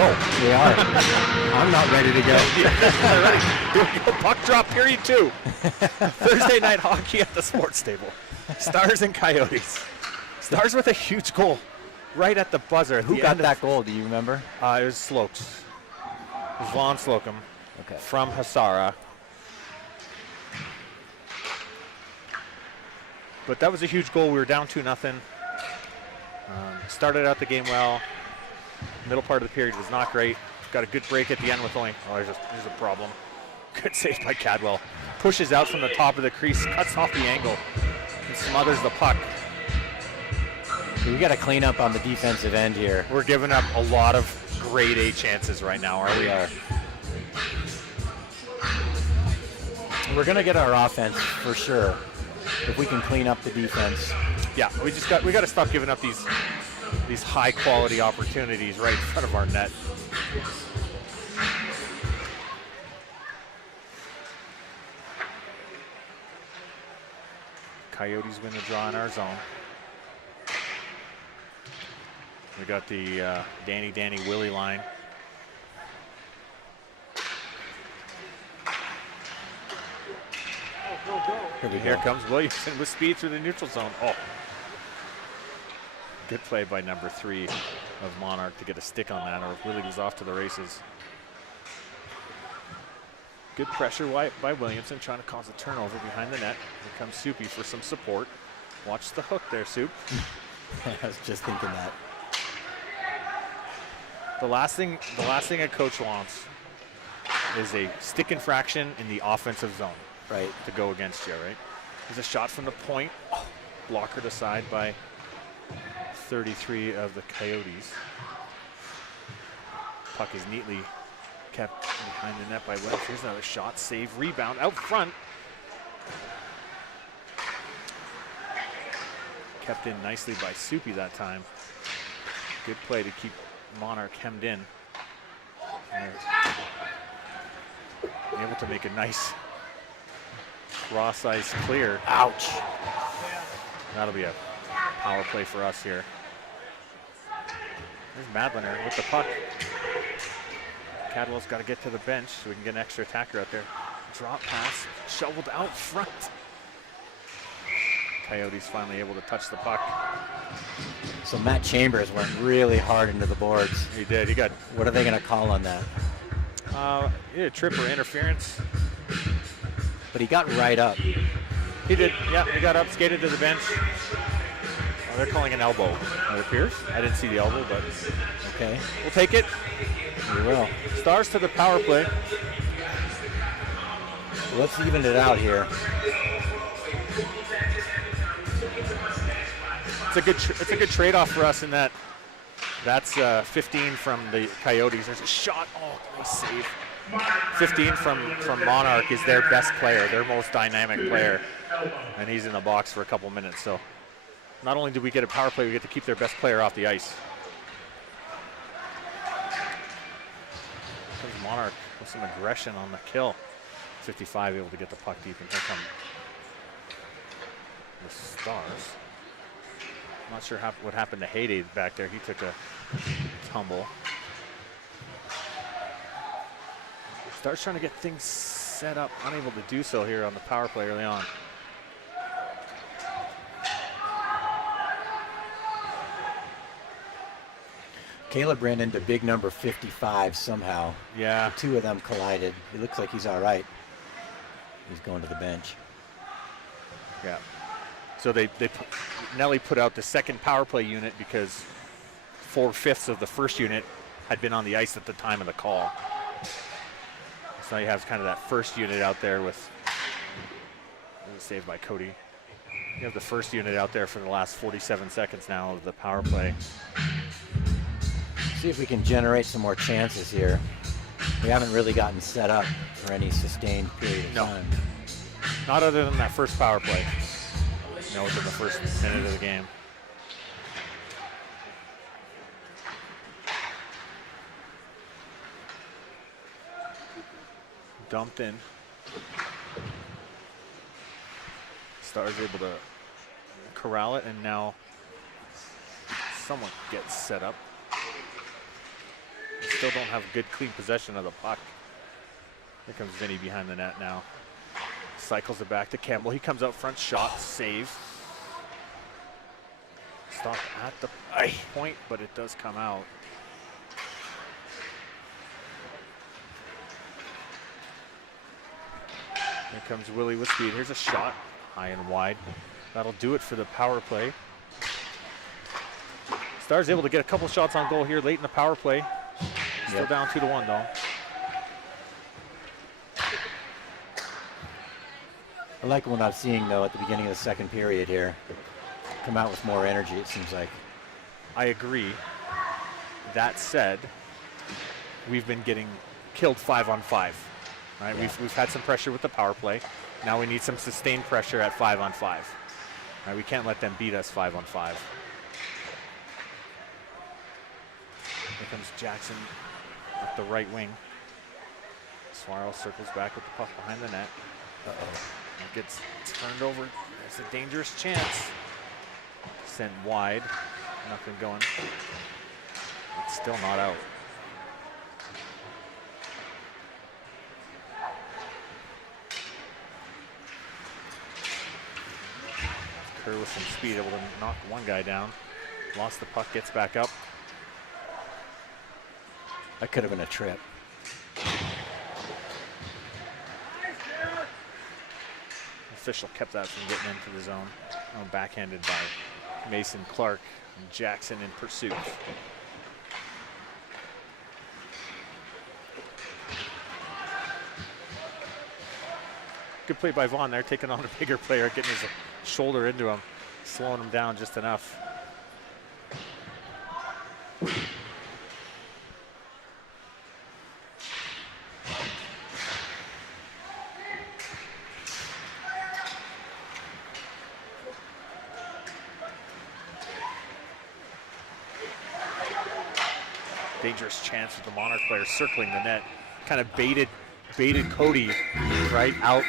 go. We are. I'm not ready to go. All right. Here we go. Puck drop period 2. Thursday night hockey at the sports table. Stars and Coyotes. Stars with a huge goal right at the buzzer. Who got that goal? Do you remember? It was Slokes. It was Vaughn Slocum from Hasara. But that was a huge goal. We were down 2-0. Started out the game well. Middle part of the period was not great. Got a good break at the end with only, there's a problem. Good save by Cadwell. Pushes out from the top of the crease, cuts off the angle, and smothers the puck. We got to clean up on the defensive end here. We're giving up a lot of grade A chances right now, aren't we? We are. We're going to get our offense for sure if we can clean up the defense. Yeah, we got to stop giving up these high quality opportunities right in front of our net. Coyotes win the draw in our zone. We got the Danny Willie line. Here comes Williamson with speed through the neutral zone. Oh. Good play by number 3 of Monarch to get a stick on that, or Willie was off to the races. Good pressure by Williamson, trying to cause a turnover behind the net. Here comes Soupy for some support. Watch the hook there, Soup. I was just thinking that. The last thing a coach wants is a stick infraction in the offensive zone. Right. To go against you, right? There's a shot from the point. Oh, blockered aside by 33 of the Coyotes. Puck is neatly kept behind the net by Williams. Here's another shot, save, rebound, out front. Kept in nicely by Soupy that time. Good play to keep Monarch hemmed in. And able to make a nice cross ice clear. Ouch. That'll be a power play for us here. There's Madliner with the puck. Cadwell's got to get to the bench so we can get an extra attacker out there. Drop pass, shoveled out front. Coyotes finally able to touch the puck. So Matt Chambers went really hard into the boards. He did. He got. What are they going to call on that? Yeah, trip or interference. But he got right up. He did. Yeah, he got up, skated to the bench. Oh, they're calling an elbow, it appears. I didn't see the elbow, but okay. We'll take it. We will. Stars to the power play. Let's even it out here. It's a good trade-off for us in that that's 15 from the Coyotes. There's a shot. Oh, nice save. 15 from Monarch is their best player, their most dynamic player, and he's in the box for a couple minutes. So not only do we get a power play, we get to keep their best player off the ice. Comes Monarch with some aggression on the kill. 55 able to get the puck deep, and here come the Stars. Not sure what happened to Hayday back there. He took a tumble. Starts trying to get things set up, unable to do so here on the power play early on. Caleb ran into big number 55 somehow. Yeah. The two of them collided. It looks like he's all right. He's going to the bench. Yeah. So Nelly put out the second power play unit because 4/5 of the first unit had been on the ice at the time of the call. So now you have kind of that first unit out there with, saved by Cody. You have the first unit out there for the last 47 seconds now of the power play. See if we can generate some more chances here. We haven't really gotten set up for any sustained period of time. Not other than that first power play. Within the first minute of the game. Dumped in. Stars able to corral it, and now someone gets set up. still don't have good, clean possession of the puck. Here comes Vinny behind the net now. Cycles it back to Campbell. He comes out front, shot, save. Stopped at the point, but it does come out. Here comes Willie with speed. Here's a shot, high and wide. That'll do it for the power play. Stars able to get a couple shots on goal here late in the power play. Still down 2-1 though. I like what I'm seeing though at the beginning of the second period here. Come out with more energy, it seems like. I agree. That said, we've been getting killed 5-on-5. Right? Yeah. We've had some pressure with the power play. Now we need some sustained pressure at 5-on-5. Right? We can't let them beat us 5-on-5. Here comes Jackson up the right wing. Swirl circles back with the puck behind the net. It gets turned over. There's a dangerous chance. Sent wide. Nothing going. It's still not out. Kerr with some speed, able to knock one guy down. Lost the puck, gets back up. That could have been a trip. Official kept that from getting into the zone. Now backhanded by Mason Clark and Jackson in pursuit. Good play by Vaughn there, taking on a bigger player, getting his shoulder into him, slowing him down just enough. Dangerous chance with the Monarch player circling the net. Kind of baited Cody right out,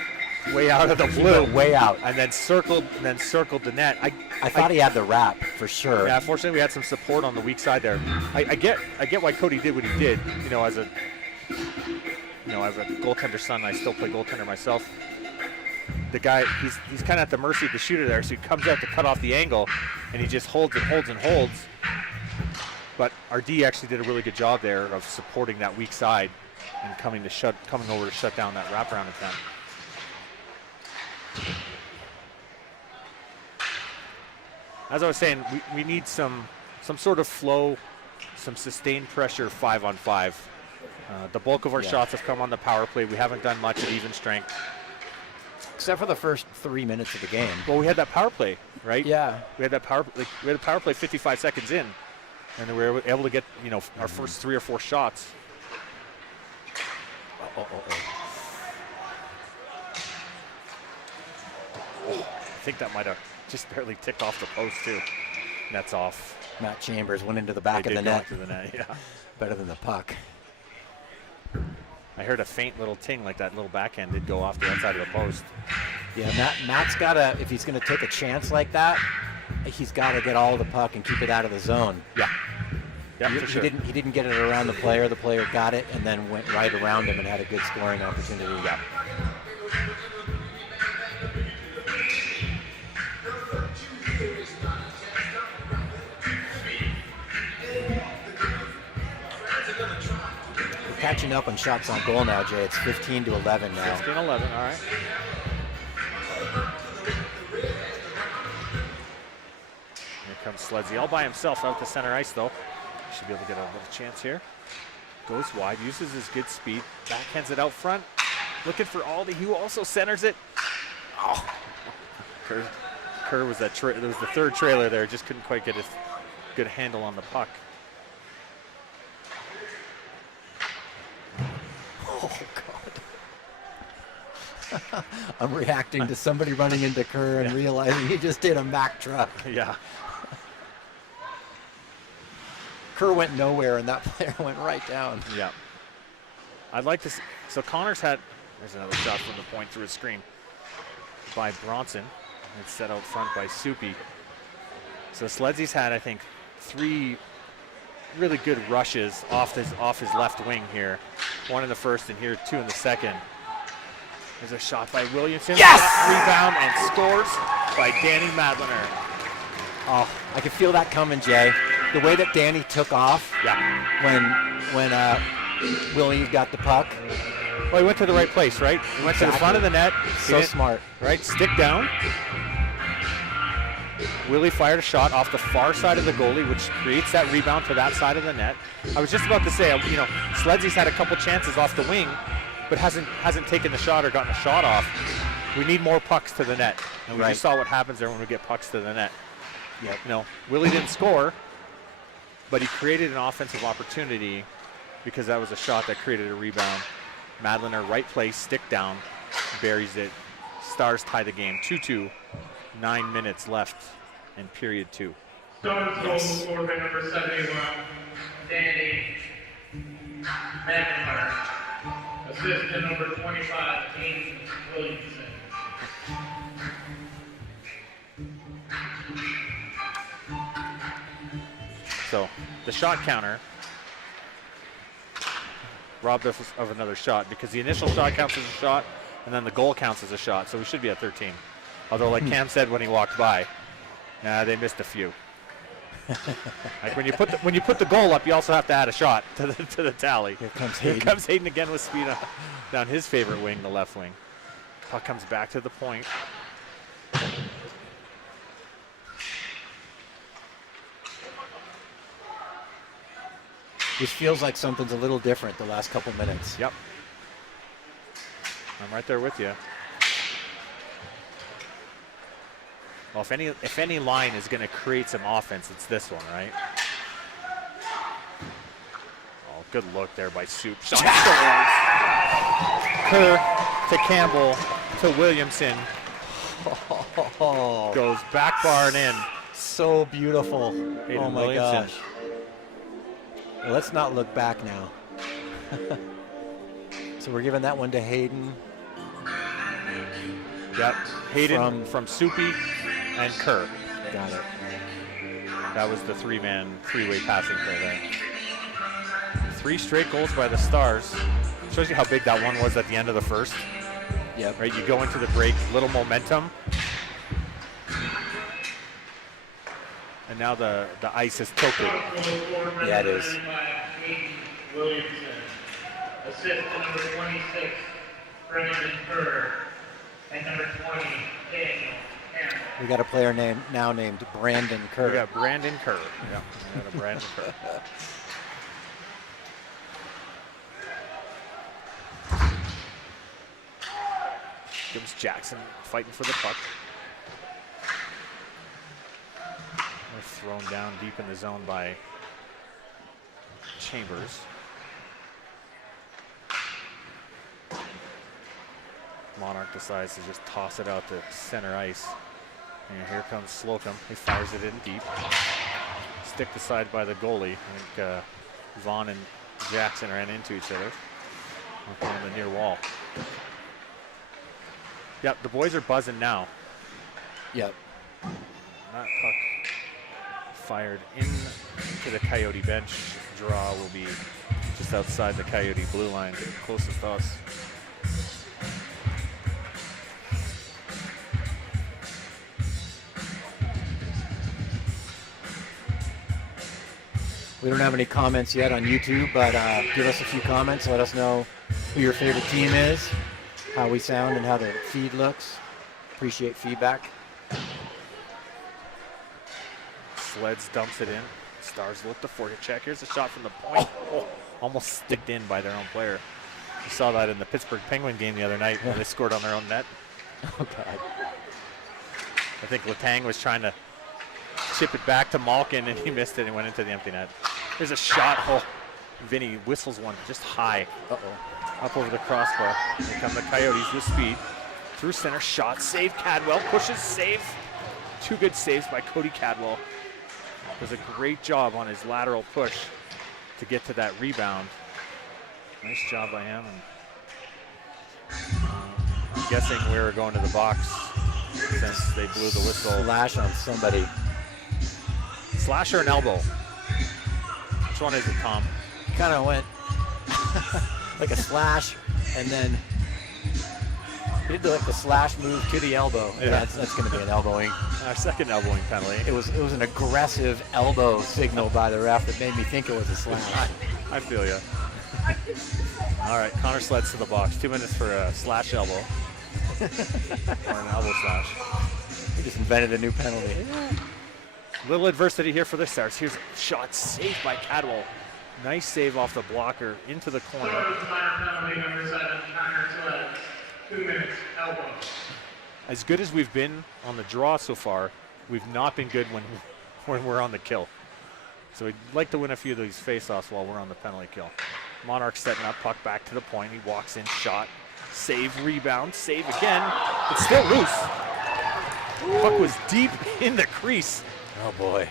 way out of the blue, Way out. and then circled the net. I thought he had the wrap for sure. Yeah, fortunately we had some support on the weak side there. I get why Cody did what he did. As a goaltender son, I still play goaltender myself. The guy, he's kind of at the mercy of the shooter there, so he comes out to cut off the angle, and he just holds and holds and holds. But our D actually did a really good job there of supporting that weak side and coming over to shut down that wraparound attempt. As I was saying, we need some sort of flow, some sustained pressure 5-on-5. The bulk of our shots have come on the power play. We haven't done much at even strength. Except for the first 3 minutes of the game. Well, we had that power play, right? Yeah. We had that power play 55 seconds in, and then we were able to get our first 3 or 4 shots. I think that might have just barely ticked off the post too. Net's off. Matt Chambers went into the back of the net. Into the net, yeah. Better than the puck. I heard a faint little ting like that little backhand did go off the outside of the post. Yeah, Matt's got to, if he's going to take a chance like that, he's got to get all the puck and keep it out of the zone. Yeah. Yeah, for sure. He didn't get it around the player. The player got it and then went right around him and had a good scoring opportunity. Yeah. We're catching up on shots on goal now, Jay. It's 15-11 now. 15-11, all right. Here comes Sledzy, all by himself out to center ice, though. Should be able to get a little chance here. Goes wide, uses his good speed, backhands it out front. Looking for Aldi, who also centers it. Oh, Kerr was that. It was the third trailer there. Just couldn't quite get a good handle on the puck. Oh God! I'm reacting to somebody running into Kerr and realizing he just did a Mack truck. Yeah. Kerr went nowhere, and that player went right down. Yeah. I'd like to see. So Connors had. There's another shot from the point through his screen by Bronson. It's set out front by Soupy. So Sledzy's had, I think, 3 really good rushes off his left wing here. One in the first and here 2 in the second. There's a shot by Williamson. Yes! Rebound and scores by Danny Madlener. Oh, I could feel that coming, Jay. The way that Danny took off when Willie got the puck. Well, he went to the right place, right? He went to the front of the net. So smart. Right, stick down. Willie fired a shot off the far side of the goalie, which creates that rebound to that side of the net. I was just about to say, you know, Sledzy's had a couple chances off the wing, but hasn't taken the shot or gotten a shot off. We need more pucks to the net, and we just saw what happens there when we get pucks to the net. Yep. You know, Willie didn't score, but he created an offensive opportunity because that was a shot that created a rebound. Madlener, right place, stick down, buries it. Stars tie the game, 2-2, 9 minutes left in period 2. Stars goal scored by number 71, Danny Madlener. Assist to number 25, James Williamson. So the shot counter robbed us of another shot because the initial shot counts as a shot and then the goal counts as a shot, so we should be at 13. Although, like Cam said when he walked by, they missed a few. Like when you put the goal up, you also have to add a shot to the tally. Here comes Hayden. Here comes Hayden again with speed down his favorite wing, the left wing. Puck comes back to the point. This feels like something's a little different the last couple minutes. Yep. I'm right there with you. Well, if any line is going to create some offense, it's this one, right? Oh, good look there by Soup. Shot scores. Kerr to Campbell to Williamson. Oh, Goes back bar and in. so beautiful. Hayden Oh my Williamson. gosh. Well, let's not look back now. So we're giving that one to Hayden. Yep. Hayden from Soupy and Kerr. Got it. That was the three-way passing play there. 3 straight goals by the Stars. Shows you how big that one was at the end of the first. Yep. Right, you go into the break, little momentum. And now the ice is tilted. Yeah, it is. Williamson. Assist to number 26, Brendan Kerr. And number 20, Daniel Campbell. We got a player now named Brandon Kerr. We got Brandon Kerr. Yeah, we got a Brandon Kerr. Gibbs Jackson fighting for the puck. We're thrown down deep in the zone by Chambers. Monarch decides to just toss it out to center ice. And here comes Slocum. He fires it in deep. Sticked aside by the goalie. I think Vaughn and Jackson ran into each other on the near wall. Yep, the boys are buzzing now. Yep. That puck fired into the Coyote bench. Draw will be just outside the Coyote blue line, closest to us. We don't have any comments yet on YouTube, but give us a few comments. Let us know who your favorite team is, how we sound, and how the feed looks. Appreciate feedback. Sleds dumps it in. Stars look to forecheck. Here's a shot from the point. Oh, almost sticked in by their own player. We saw that in the Pittsburgh Penguin game the other night when they scored on their own net. Oh, God. I think Letang was trying to chip it back to Malkin, and he missed it and went into the empty net. There's a shot. Oh, Vinny whistles one just high. Uh-oh. Up over the crossbar. Here come the Coyotes with speed. Through center, shot, save, Cadwell, pushes, save. 2 good saves by Cody Cadwell. Does a great job on his lateral push to get to that rebound. Nice job by him. And I'm guessing we were going to the box since they blew the whistle. Slash on somebody. Slash or an elbow? Which one is it, Tom? Kind of went like a slash, and then he did the slash move to the elbow. Yeah. That's going to be an elbowing. Our second elbowing penalty. It was an aggressive elbow signal by the ref that made me think it was a slash. I feel you. All right, Connor sleds to the box. 2 minutes for a slash elbow. Or an elbow slash. He just invented a new penalty. Little adversity here for the Stars. Here's a shot saved by Cadwell. Nice save off the blocker into the corner. Penalty number 7, Connor Sleds. 2 minutes, elbow. As good as we've been on the draw so far, we've not been good when we're on the kill. So we'd like to win a few of these face-offs while we're on the penalty kill. Monarch setting up, puck back to the point. He walks in, shot, save, rebound, save again. It's still loose. Puck was deep in the crease. Oh boy.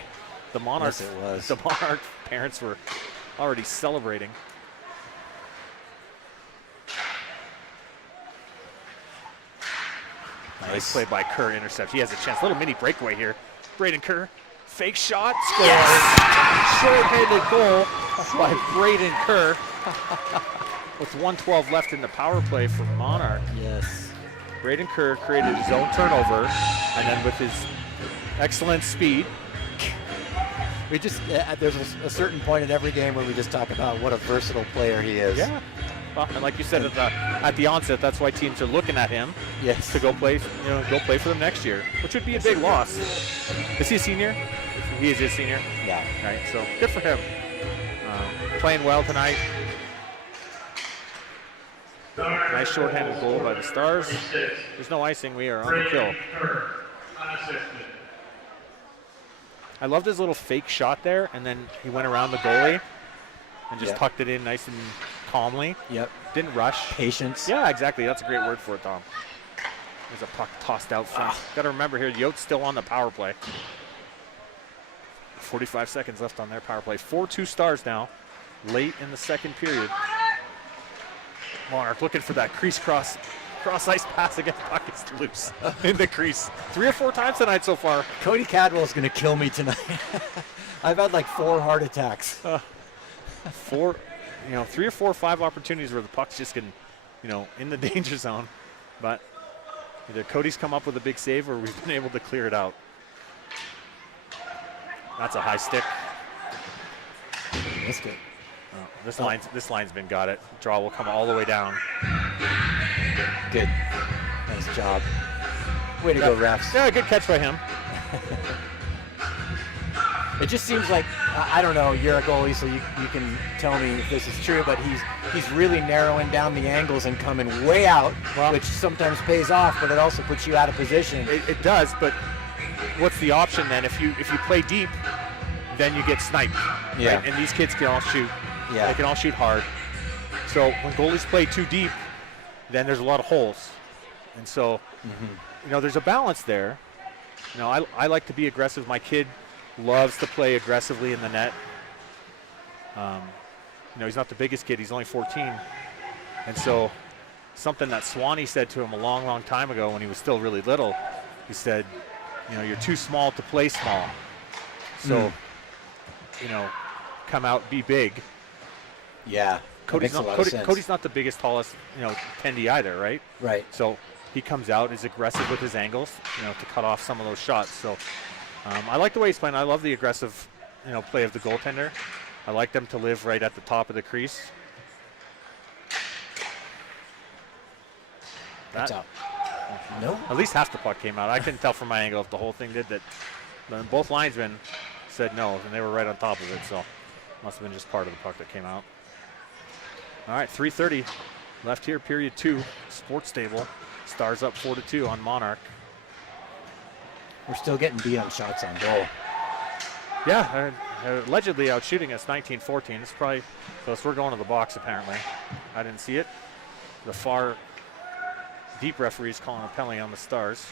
The Monarch, Yes, it was. The Monarch parents were already celebrating. Nice play by Kerr, intercept. He has a chance. Little mini breakaway here. Braden Kerr, fake shot, scores. Yes! Short-handed goal by Braden Kerr. With 1:12 left in the power play for Monarch. Yes. Braden Kerr created his own turnover, and then with his excellent speed. We just there's a certain point in every game where we just talk about what a versatile player he is. Yeah. Well, and like you said at the onset, that's why teams are looking at him. Yes. To go play for them next year, which would be a big loss. Is he a senior? He is a senior. Yeah. Right. So good for him. Playing well tonight. Nice shorthanded goal by the Stars. There's no icing. We are on the kill. I loved his little fake shot there, and then he went around the goalie and just tucked it in nice and calmly. Yep. Didn't rush. Patience. Yeah, exactly. That's a great word for it, Tom. There's a puck tossed out front. Got to remember here, Yote's still on the power play. 45 seconds left on their power play. 4-2 Stars now, late in the second period. Monarch looking for that cross ice pass again. Puck is loose in the crease. 3 or 4 times tonight so far. Cody Cadwell is going to kill me tonight. I've had like 4 heart attacks. 3 or 4 or 5 opportunities where the puck's just getting, in the danger zone. But either Cody's come up with a big save or we've been able to clear it out. That's a high stick. Missed it. Oh, this line's been got it. Draw will come all the way down. Good. Nice job. Way to go, refs. Yeah, good catch by him. It just seems like, I don't know, you're a goalie, so you can tell me if this is true, but he's really narrowing down the angles and coming way out, which sometimes pays off, but it also puts you out of position. It does, but what's the option then? If you play deep, then you get sniped. Yeah. Right? And these kids can all shoot. Yeah. They can all shoot hard. So when goalies play too deep, then there's a lot of holes. And so, there's a balance there. I like to be aggressive. My kid loves to play aggressively in the net. He's not the biggest kid. He's only 14. And so something that Swanee said to him a long, long time ago when he was still really little, he said, you're too small to play small. So, come out, be big. Yeah. Cody's not the biggest, tallest, tendy either, right? Right. So he comes out, is aggressive with his angles, to cut off some of those shots. So I like the way he's playing. I love the aggressive, play of the goaltender. I like them to live right at the top of the crease. No. At least half the puck came out. I couldn't tell from my angle if the whole thing did that. But both linesmen said no, and they were right on top of it. So must have been just part of the puck that came out. All right, 3:30 left here, period 2. Sports Stable. Stars up 4-2 on Monarch. We're still getting beat on shots on goal. Yeah, allegedly out shooting us 19-14. It's probably close. We're going to the box apparently. I didn't see it. The far deep referee's calling a penalty on the Stars.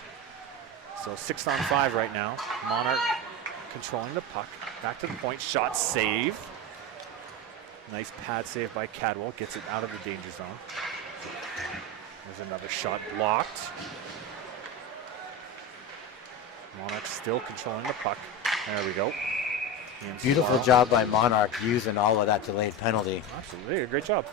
So 6-on-5 right now. Monarch controlling the puck. Back to the point. Shot save. Nice pad save by Cadwell. Gets it out of the danger zone. There's another shot blocked. Monarch still controlling the puck. There we go. Beautiful job by Monarch using all of that delayed penalty. Absolutely, great job.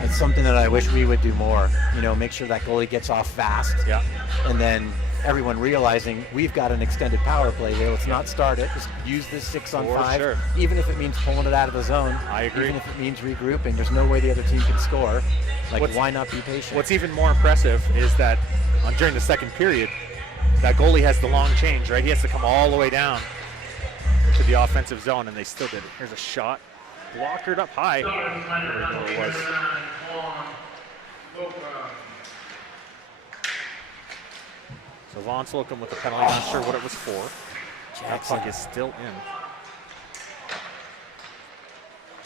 It's something that I wish we would do more. You know, make sure that goalie gets off fast. Yeah. And then everyone realizing we've got an extended power play here. Let's not start it. Just use this 6-on-5. Sure. Even if it means pulling it out of the zone. I agree. Even if it means regrouping. There's no way the other team can score. Like, why not be patient? What's even more impressive is that during the second period, that goalie has the long change, right? He has to come all the way down to the offensive zone, and they still did it. Here's a shot. Blockered up high. There it was. So Vaughn Slocum with the penalty, not sure what it was for. That puck is still in.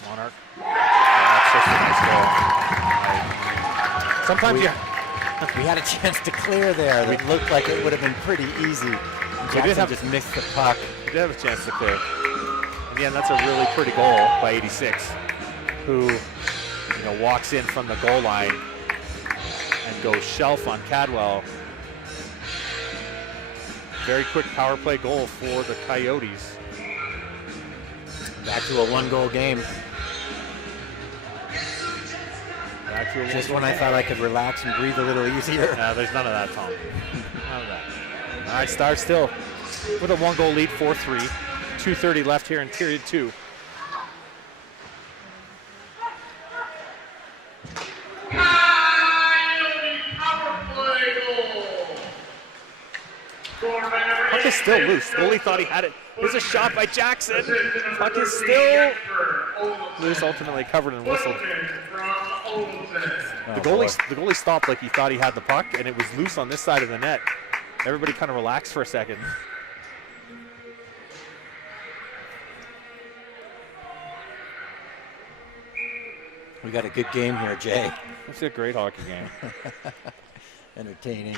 Monarch. That's just a nice goal. Sometimes we had a chance to clear there. It looked like it would have been pretty easy. Jackson just missed the puck. We did have a chance to clear. Again, that's a really pretty goal by 86, who walks in from the goal line and goes shelf on Cadwell. Very quick power play goal for the Coyotes. Back to a one-goal game. Back to a Just when I thought I could relax and breathe a little easier. There's none of that, Tom. None of that. All right, Stars still with a one-goal lead, 4-3. 2:30 left here in period 2. Puck is still loose. Goalie thought he had it. There's a shot by Jackson. Puck is still loose, ultimately covered and whistled. The goalie stopped like he thought he had the puck, and it was loose on this side of the net. Everybody kind of relaxed for a second. We got a good game here, Jay. It's a great hockey game. Entertaining.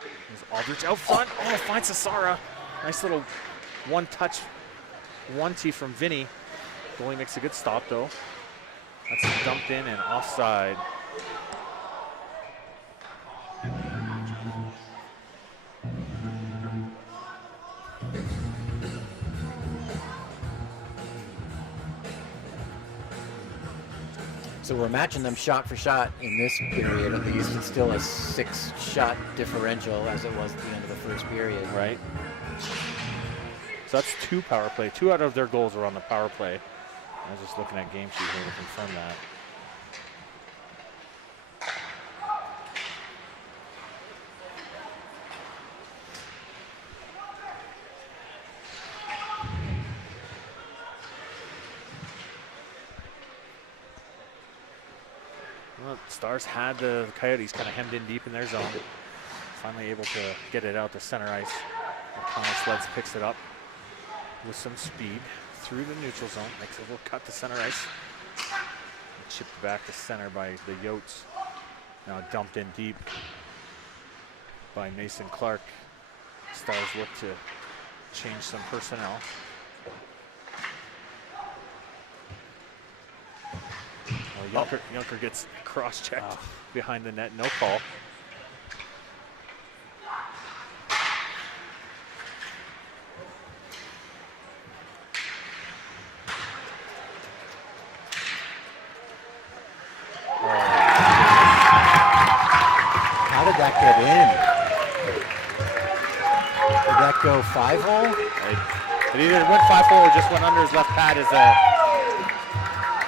There's Aldrich out front. Oh, finds Cesara. Nice little one-touch, one-tee from Vinny. Goalie makes a good stop, though. That's dumped in and offside. So we're matching them shot for shot in this period. At least it's still a 6-shot differential as it was at the end of the first period. Right. So that's 2 power play. 2 out of their goals were on the power play. I was just looking at game sheet here to confirm that. Well, Stars had the Coyotes kind of hemmed in deep in their zone. Finally able to get it out to center ice. Connor Sleds picks it up with some speed through the neutral zone. Makes a little cut to center ice. Chipped back to center by the Yotes. Now dumped in deep by Mason Clark. Stars look to change some personnel. Well, Junker gets cross-checked behind the net, no call. How did that get in? Did that go 5-hole? It either went 5-hole or just went under his left pad as a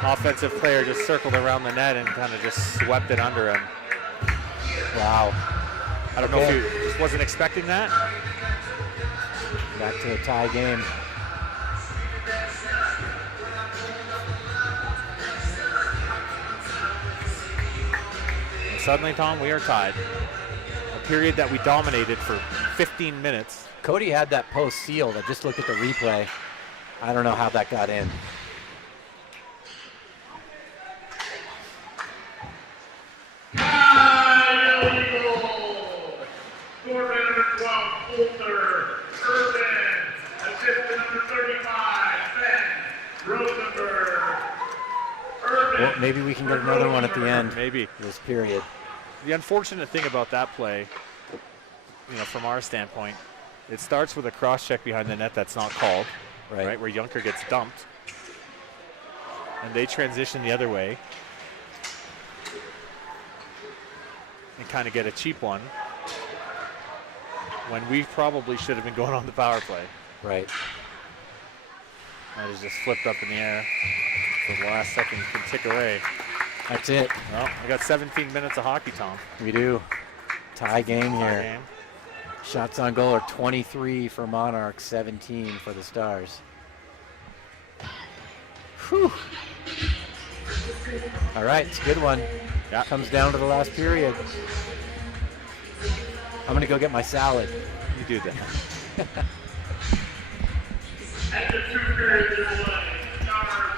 offensive player just circled around the net and kind of just swept it under him. Wow. I don't know if he just wasn't expecting that. Back to a tie game. And suddenly, Tom, we are tied. A period that we dominated for 15 minutes. Cody had that post sealed. I just looked at the replay. I don't know how that got in. Well, maybe we can get another one at the end. Maybe. This period. The unfortunate thing about that play, from our standpoint, it starts with a cross check behind the net that's not called, right? Where Junker gets dumped, and they transition the other way and kind of get a cheap one when we probably should have been going on the power play. Right. That is just flipped up in the air. So the last second can tick away. That's it. Well, we got 17 minutes of hockey, Tom. We do. Tie game here. Game. Shots on goal are 23 for Monarch, 17 for the Stars. Whew. All right, it's a good one. Yeah. Comes down to the last period. I'm going to go get my salad. You do that. After 2 periods in play, Stars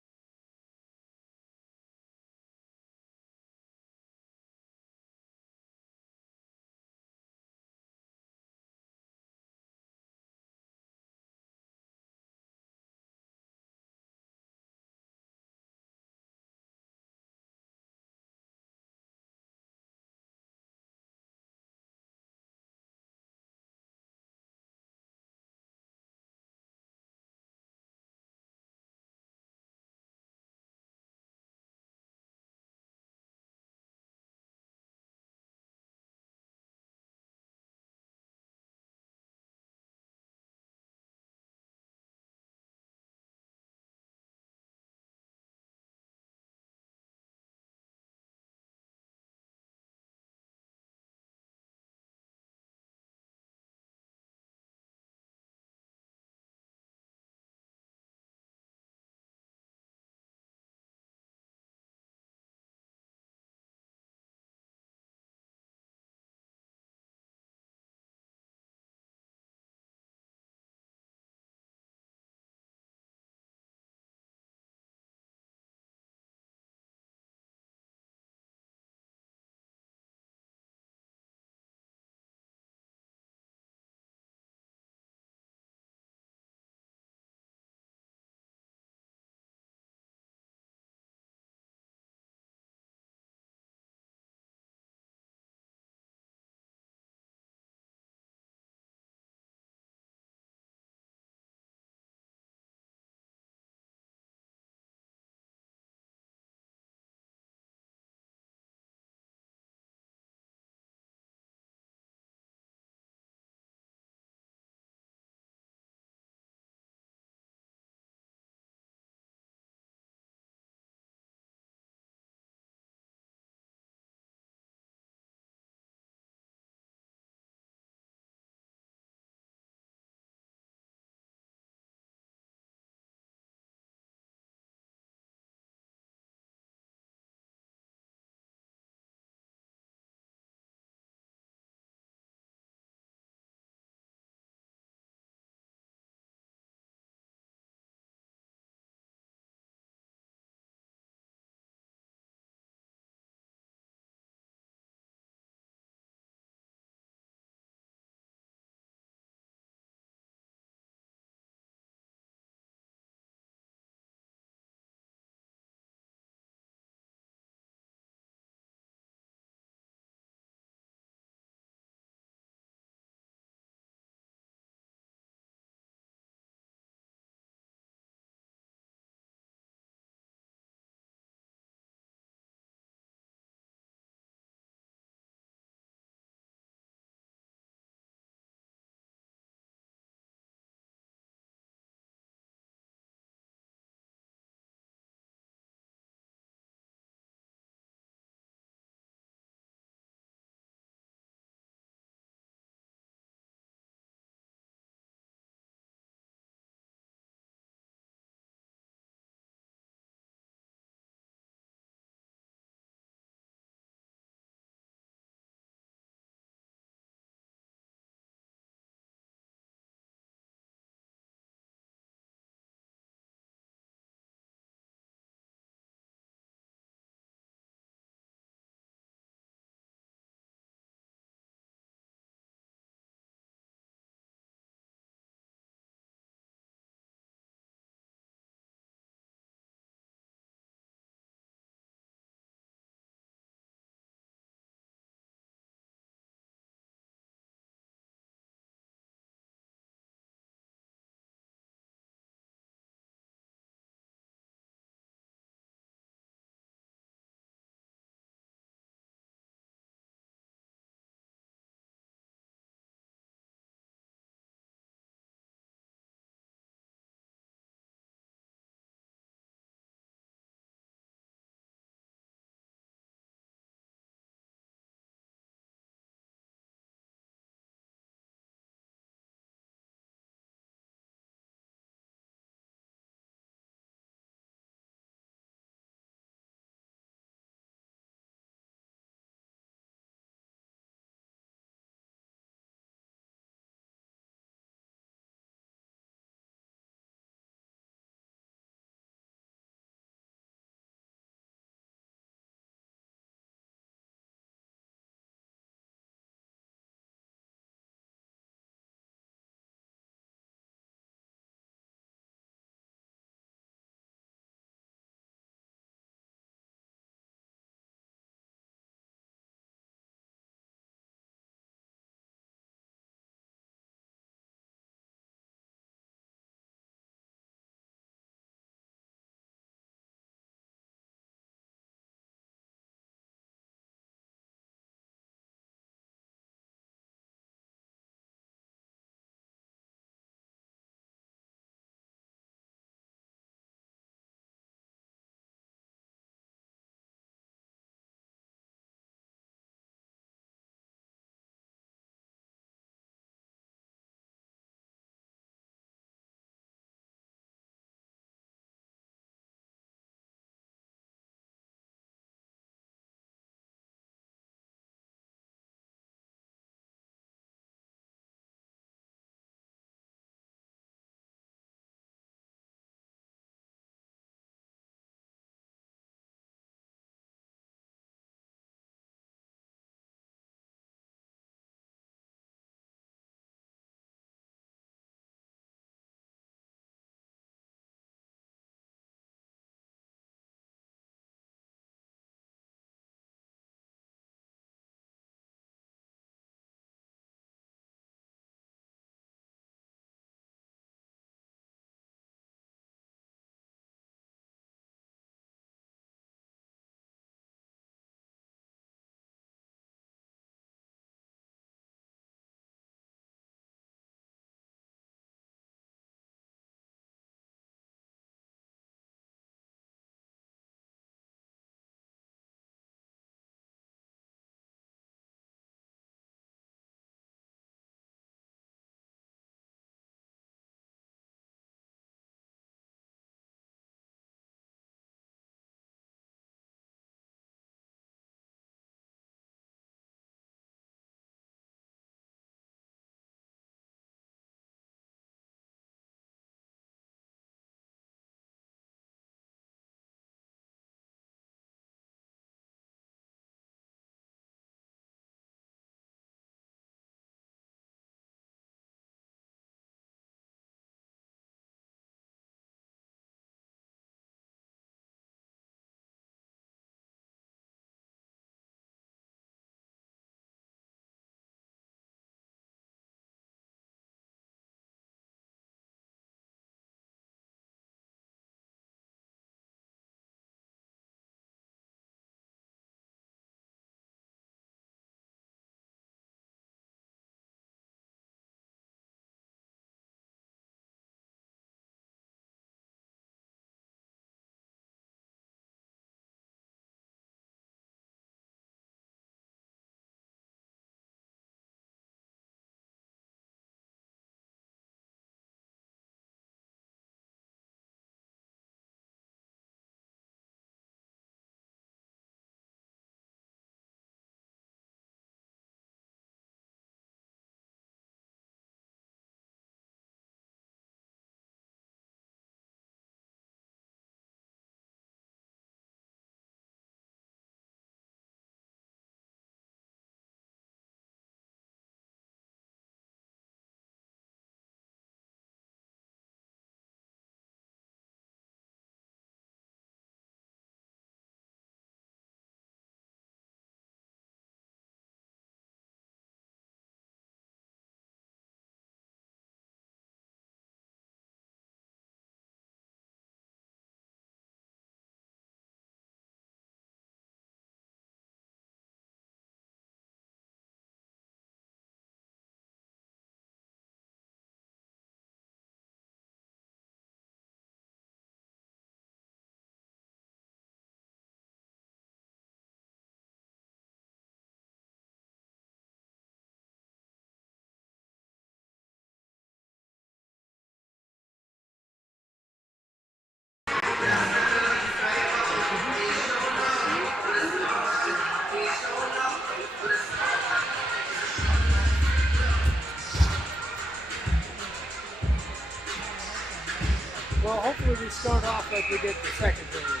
should we start off like we did the second period?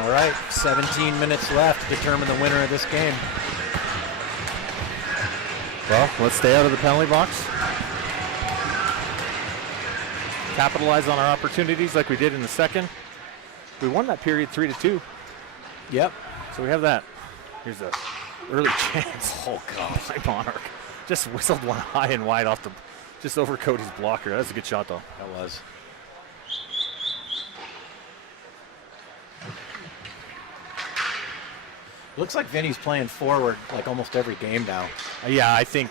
All right, 17 minutes left to determine the winner of this game. Well, let's stay out of the penalty box. Capitalize on our opportunities like we did in the second. We won that period 3-2. Yep. So we have that. Here's a early chance. Oh God, my Monarch just whistled one high and wide off the, just over Cody's blocker. That's a good shot though. That was. Looks like Vinny's playing forward like almost every game now. Yeah, I think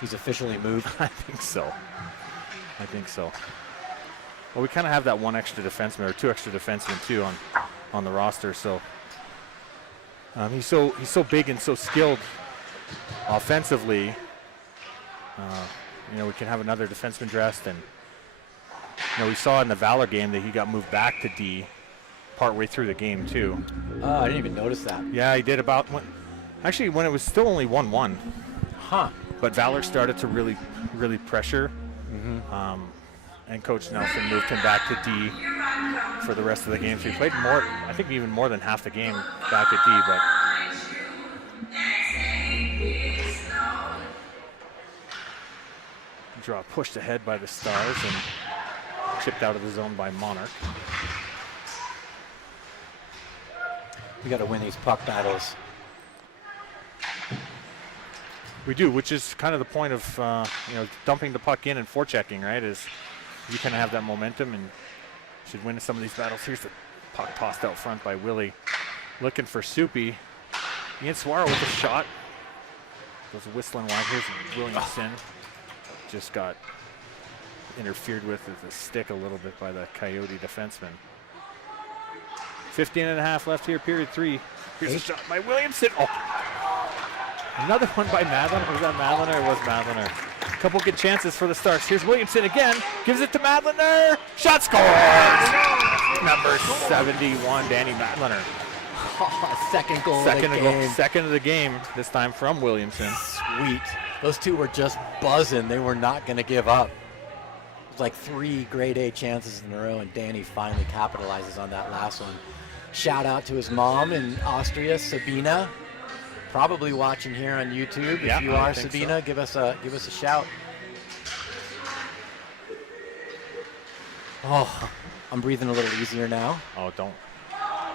He's officially moved. I think so. I think so. Well, we kind of have that one extra defenseman or two extra defensemen too on the roster. So he's so big and so skilled offensively. You know, we can have another defenseman dressed, and you know, we saw in the Valor game that he got moved back to D partway through the game too. Oh, I didn't even notice that. Yeah, he did about when it was still only 1-1. Huh. But Valor started to really pressure. And Coach Nelson moved him back to D for the rest of the game. So he played more, I think even more than half the game back at D. But draw pushed ahead by the Stars and chipped out of the zone by Monarch. We got to win these puck battles. We do, which is kind of the point of you know, dumping the puck in and forechecking, right? Is you kind of have that momentum and should win some of these battles. Here's the puck tossed out front by Willie, looking for Soupy. Ian Suaro with a shot. Goes whistling wide. Here's Williamson. Just got interfered with a stick a little bit by the Coyote defenseman. 15.5 left here, period 3. Here's a shot by Williamson. Oh. Another one by Madliner. Was that Madliner? It was Madliner. A couple good chances for the Stars. Here's Williamson again. Gives it to Madliner. Shot scores! Number 71, Danny Madliner. Second goal Second of the game. Second of the game, this time from Williamson. Sweet. Those two were just buzzing. They were not going to give up. It was like 3 grade A chances in a row, and Danny finally capitalizes on that last one. Shout out to his mom in Austria, Sabina. Probably watching here on YouTube. Yeah, if you I are, think Sabina, so. give us a shout. Oh, I'm breathing a little easier now. Oh, don't.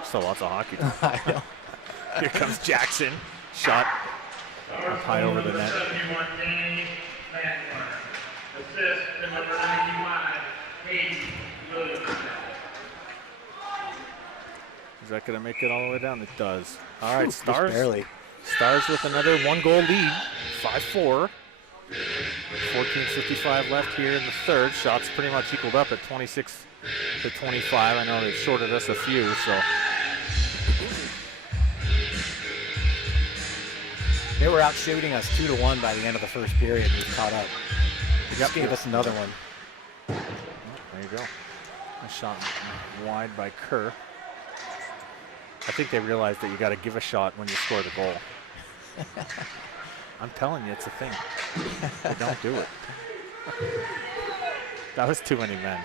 Still lots of hockey. I know. Here comes Jackson. Shot up high over the net. 71, Danny Matliner. Assist to number 95, Hayden Williamson. Is that going to make it all the way down? It does. All right, Just Stars. barely. Stars with another 1-goal lead, 5-4. 14:55 left here in the third. Shots pretty much equaled up at 26 to 25. I know they've shorted us a few, so. They were out shooting us 2-1 by the end of the first period. We caught up. They just gave us another one. There you go. A shot wide by Kerr. I think they realized that you got to give a shot when you score the goal. I'm telling you, it's a thing. They don't do it. That was too many men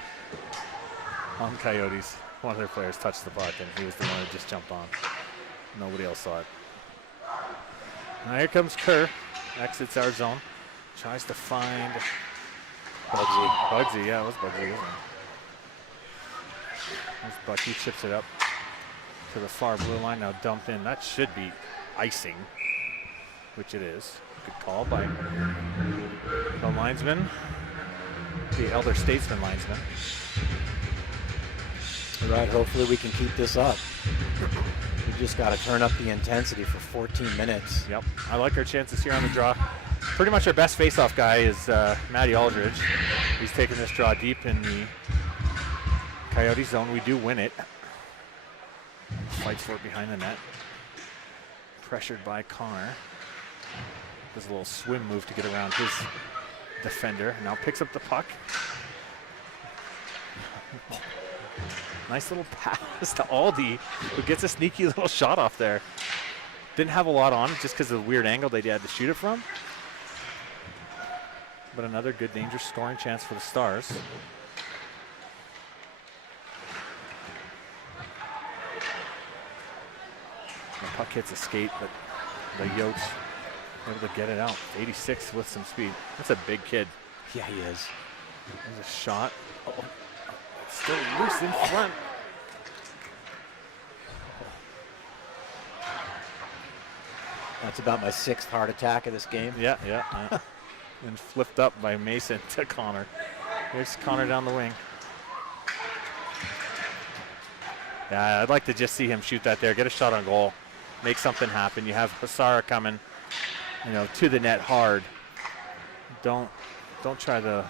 on Coyotes. One of their players touched the puck, and he was the one that just jumped on. Nobody else saw it. Now here comes Kerr. Exits our zone. Tries to find Bugsy. Bugsy, yeah, it was Bugsy, wasn't it? There's Bucky, chips it up to the far blue line, now dumped in. That should be icing, which it is. Good call by the linesman, the elder statesman linesman. All right, hopefully we can keep this up. We just got to turn up the intensity for 14 minutes. Yep, I like our chances here on the draw. Pretty much our best face-off guy is Matty Aldridge. He's taking this draw deep in the Coyote zone. We do win it. Fights for it behind the net. Pressured by Connor. Does a little swim move to get around his defender. Now picks up the puck. Nice little pass to Aldi, who gets a sneaky little shot off there. Didn't have a lot on it just because of the weird angle they had to shoot it from. but another good, dangerous scoring chance for the Stars. The puck hits a skate, but the Yotes able to get it out. 86 with some speed. That's a big kid. Yeah, he is. There's a shot. Oh, it's still loose in front. That's about my 6th heart attack of this game. Yeah. And flipped up by Mason to Connor. Here's Connor down the wing. Yeah, I'd like to just see him shoot that there, get a shot on goal, make something happen. You have Hasara coming, to the net hard. Don't try the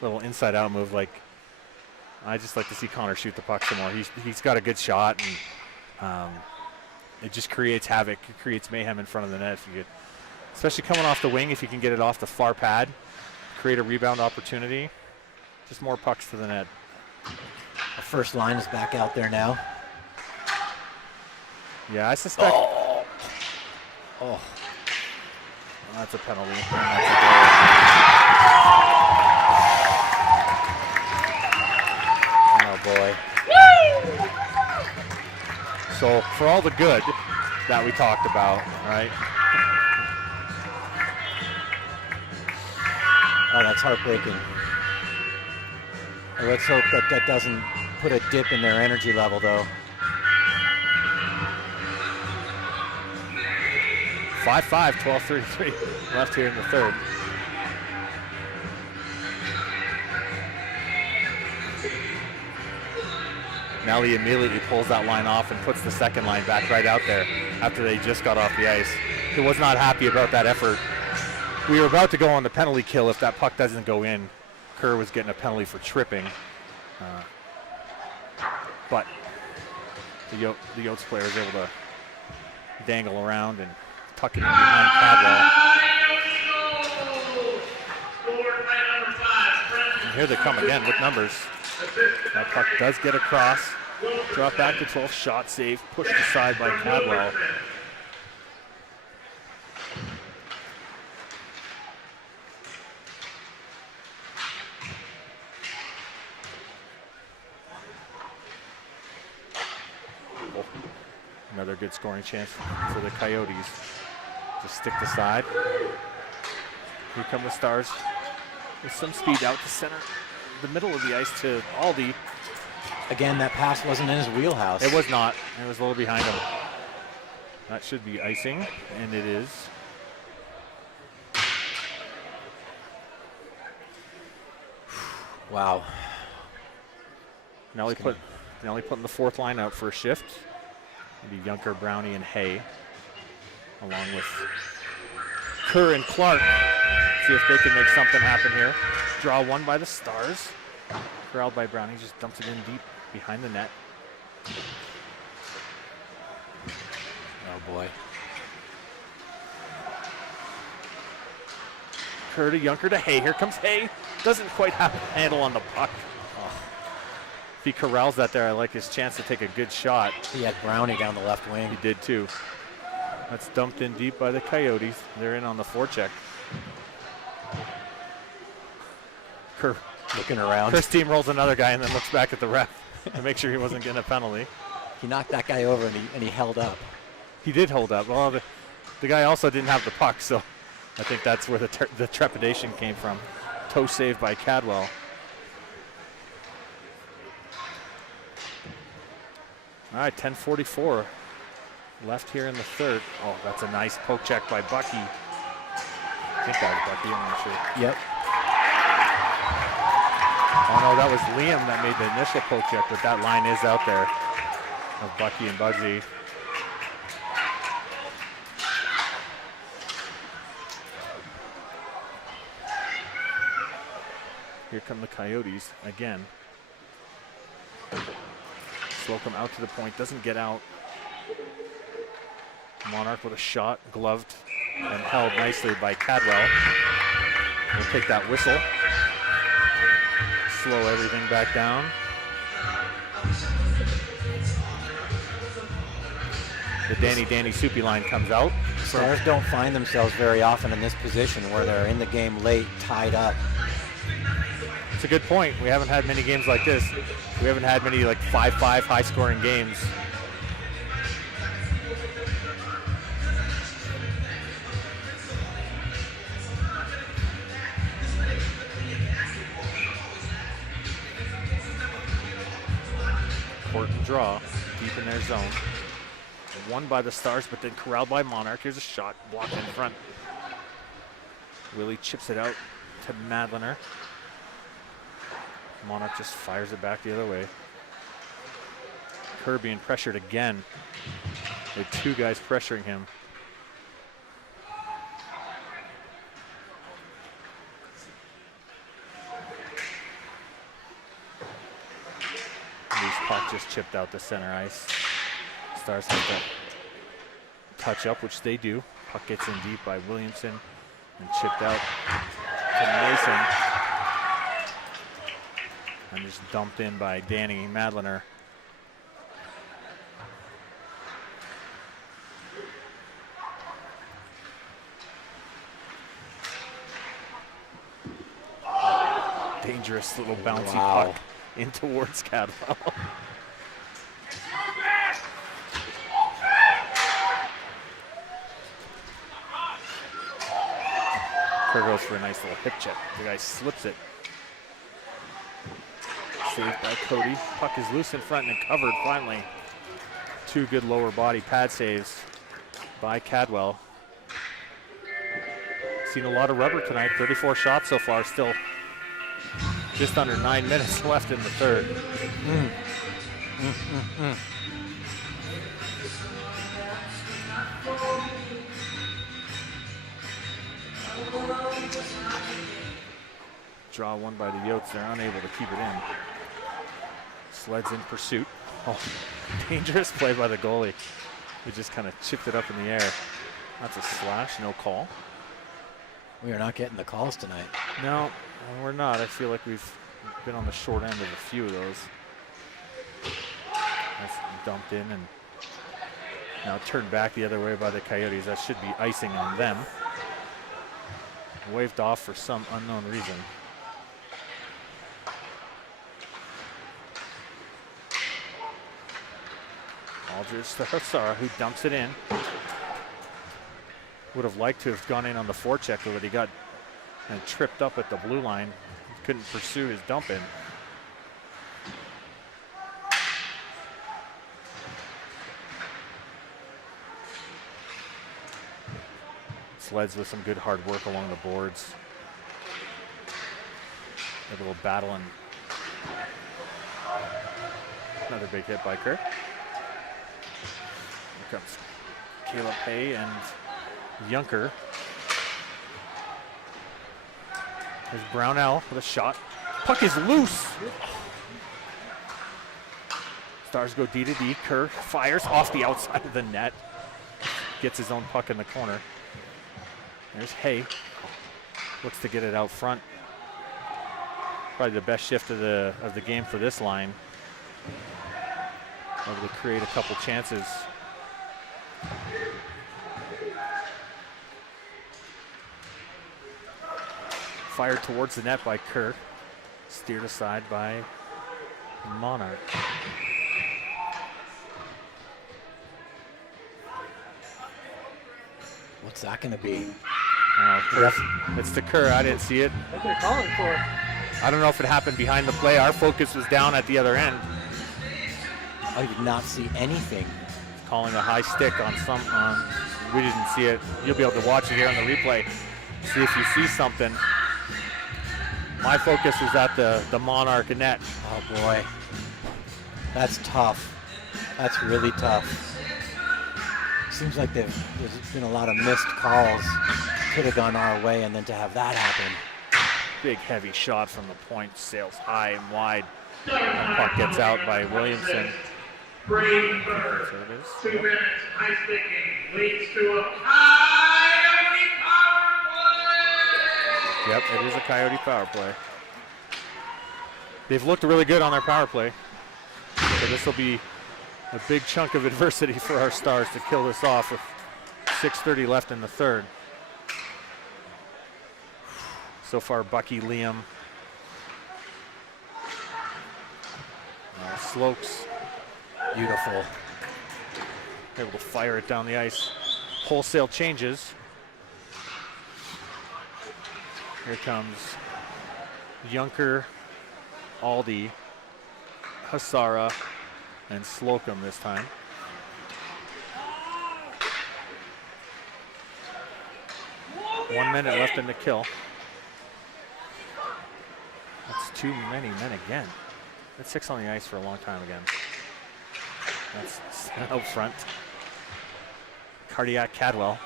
little inside out move. Like, I just like to see Connor shoot the puck some more. He's got a good shot, and it just creates havoc. It creates mayhem in front of the net if you get, especially coming off the wing. If you can get it off the far pad, create a rebound opportunity. Just more pucks to the net. The first line is back out there now. Yeah, I suspect. Oh. Well, that's a penalty. And that's a goal. Oh boy. So for all the good that we talked about, right? Oh, that's heartbreaking. Let's hope that doesn't put a dip in their energy level, though. 5-5, 12:33 left here in the third. Nelly immediately pulls that line off and puts the second line back right out there after they just got off the ice. He was not happy about that effort. We were about to go on the penalty kill if that puck doesn't go in. Kerr was getting a penalty for tripping. But the Yotes player was able to dangle around and tuck it in behind Cadwell. And here they come again with numbers. That puck does get across. Drop back to 12, shot save, pushed aside by Cadwell. Another good scoring chance for the Coyotes. Just stick to side. Here come the Stars with some speed out to center. The middle of the ice to Aldi. Again, that pass wasn't in his wheelhouse. It was not. It was a little behind him. That should be icing, and it is. Wow. Nelly putting the fourth line out for a shift. Maybe Junker, Brownie, and Hay, along with Kerr and Clark. See if they can make something happen here. Draw one by the Stars. Corralled by Brownie, just dumps it in deep behind the net. Oh boy. Kerr to Junker to Hay. Here comes Hay. Doesn't quite have a handle on the puck. If he corrals that there, I like his chance to take a good shot. He had Brownie down the left wing. He did too. That's dumped in deep by the Coyotes. They're in on the forecheck. Kerr looking around. Kerr steamrolls another guy and then looks back at the ref to make sure he wasn't getting a penalty. He knocked that guy over and he held up. He did hold up. Well, the guy also didn't have the puck, so I think that's where the trepidation came from. Toe save by Cadwell. All right, 10:44 left here in the third. Oh, that's a nice poke check by Bucky. I think that was Bucky, I'm not sure. Yep. Oh no, that was Liam that made the initial poke check, but that line is out there of Bucky and Bugsy. Here come the Coyotes again. Slocum out to the point, doesn't get out. Monarch with a shot, gloved and held nicely by Cadwell. We'll take that whistle. Slow everything back down. The Danny Soupy line comes out. Stars don't find themselves very often in this position where they're in the game late, tied up. It's a good point. We haven't had many games like this. We haven't had many like 5-5 high-scoring games. Court and draw, deep in their zone. Won by the Stars, but then corralled by Monarch. Here's a shot blocked in front. Willie chips it out to Madliner. Monarch just fires it back the other way. Kerr being pressured again. With two guys pressuring him. Loose puck just chipped out the center ice. Stars have to touch up, which they do. Puck gets in deep by Williamson and chipped out to Mason. And just dumped in by Danny Madliner. Dangerous little bouncy puck in towards Cadwell. Kerr goes for a nice little hip check. The guy slips it. Saved by Cody. Puck is loose in front and covered finally. Two good lower body pad saves by Cadwell. Seen a lot of rubber tonight. 34 shots so far. Still just under 9 minutes left in the third. Draw one by the Yotes. They're unable to keep it in. Sleds in pursuit. Oh, dangerous play by the goalie. He just kind of chipped it up in the air. That's a slash, no call. We are not getting the calls tonight. No, we're not. I feel like we've been on the short end of a few of those. That's dumped in and now turned back the other way by the Coyotes. That should be icing on them. Waved off for some unknown reason. Aldridge to Hassara, who dumps it in. Would have liked to have gone in on the forecheck, but he got and tripped up at the blue line. Couldn't pursue his dump in. Sleds with some good hard work along the boards. A little battle and another big hit by Kerr. Here comes Caleb Hay and Junker. There's Brownell with a shot. Puck is loose. Stars go D to D. Kerr fires off the outside of the net. Gets his own puck in the corner. There's Hay. Looks to get it out front. Probably the best shift of the game for this line. Able to create a couple chances. Fired towards the net by Kerr. Steered aside by Monarch. What's that going to be? It's to Kerr. I didn't see it. What they're calling for? I don't know if it happened behind the play. Our focus was down at the other end. I did not see anything. Calling a high stick on some. We didn't see it. You'll be able to watch it here on the replay. See if you see something. My focus was at the Monarch net. Oh boy, that's tough. That's really tough. Seems like there's been a lot of missed calls. Could have gone our way, and then to have that happen. Big heavy shot from the point, sails high and wide. And puck gets out by Williamson. Brady Bird, 2 minutes, high sticking, leads to a Coyote power play! Yep, it is a Coyote power play. They've looked really good on their power play. So this will be a big chunk of adversity for our Stars to kill this off with 6:30 left in the third. So far, Bucky, Liam, Slokes, Beautiful. able to fire it down the ice. Wholesale changes. Here comes Junker, Aldi, Hasara, and Slocum this time. One minute left in the kill. That's too many men again. That's 6 on the ice for a long time again. That's out front. Cardiac Cadwell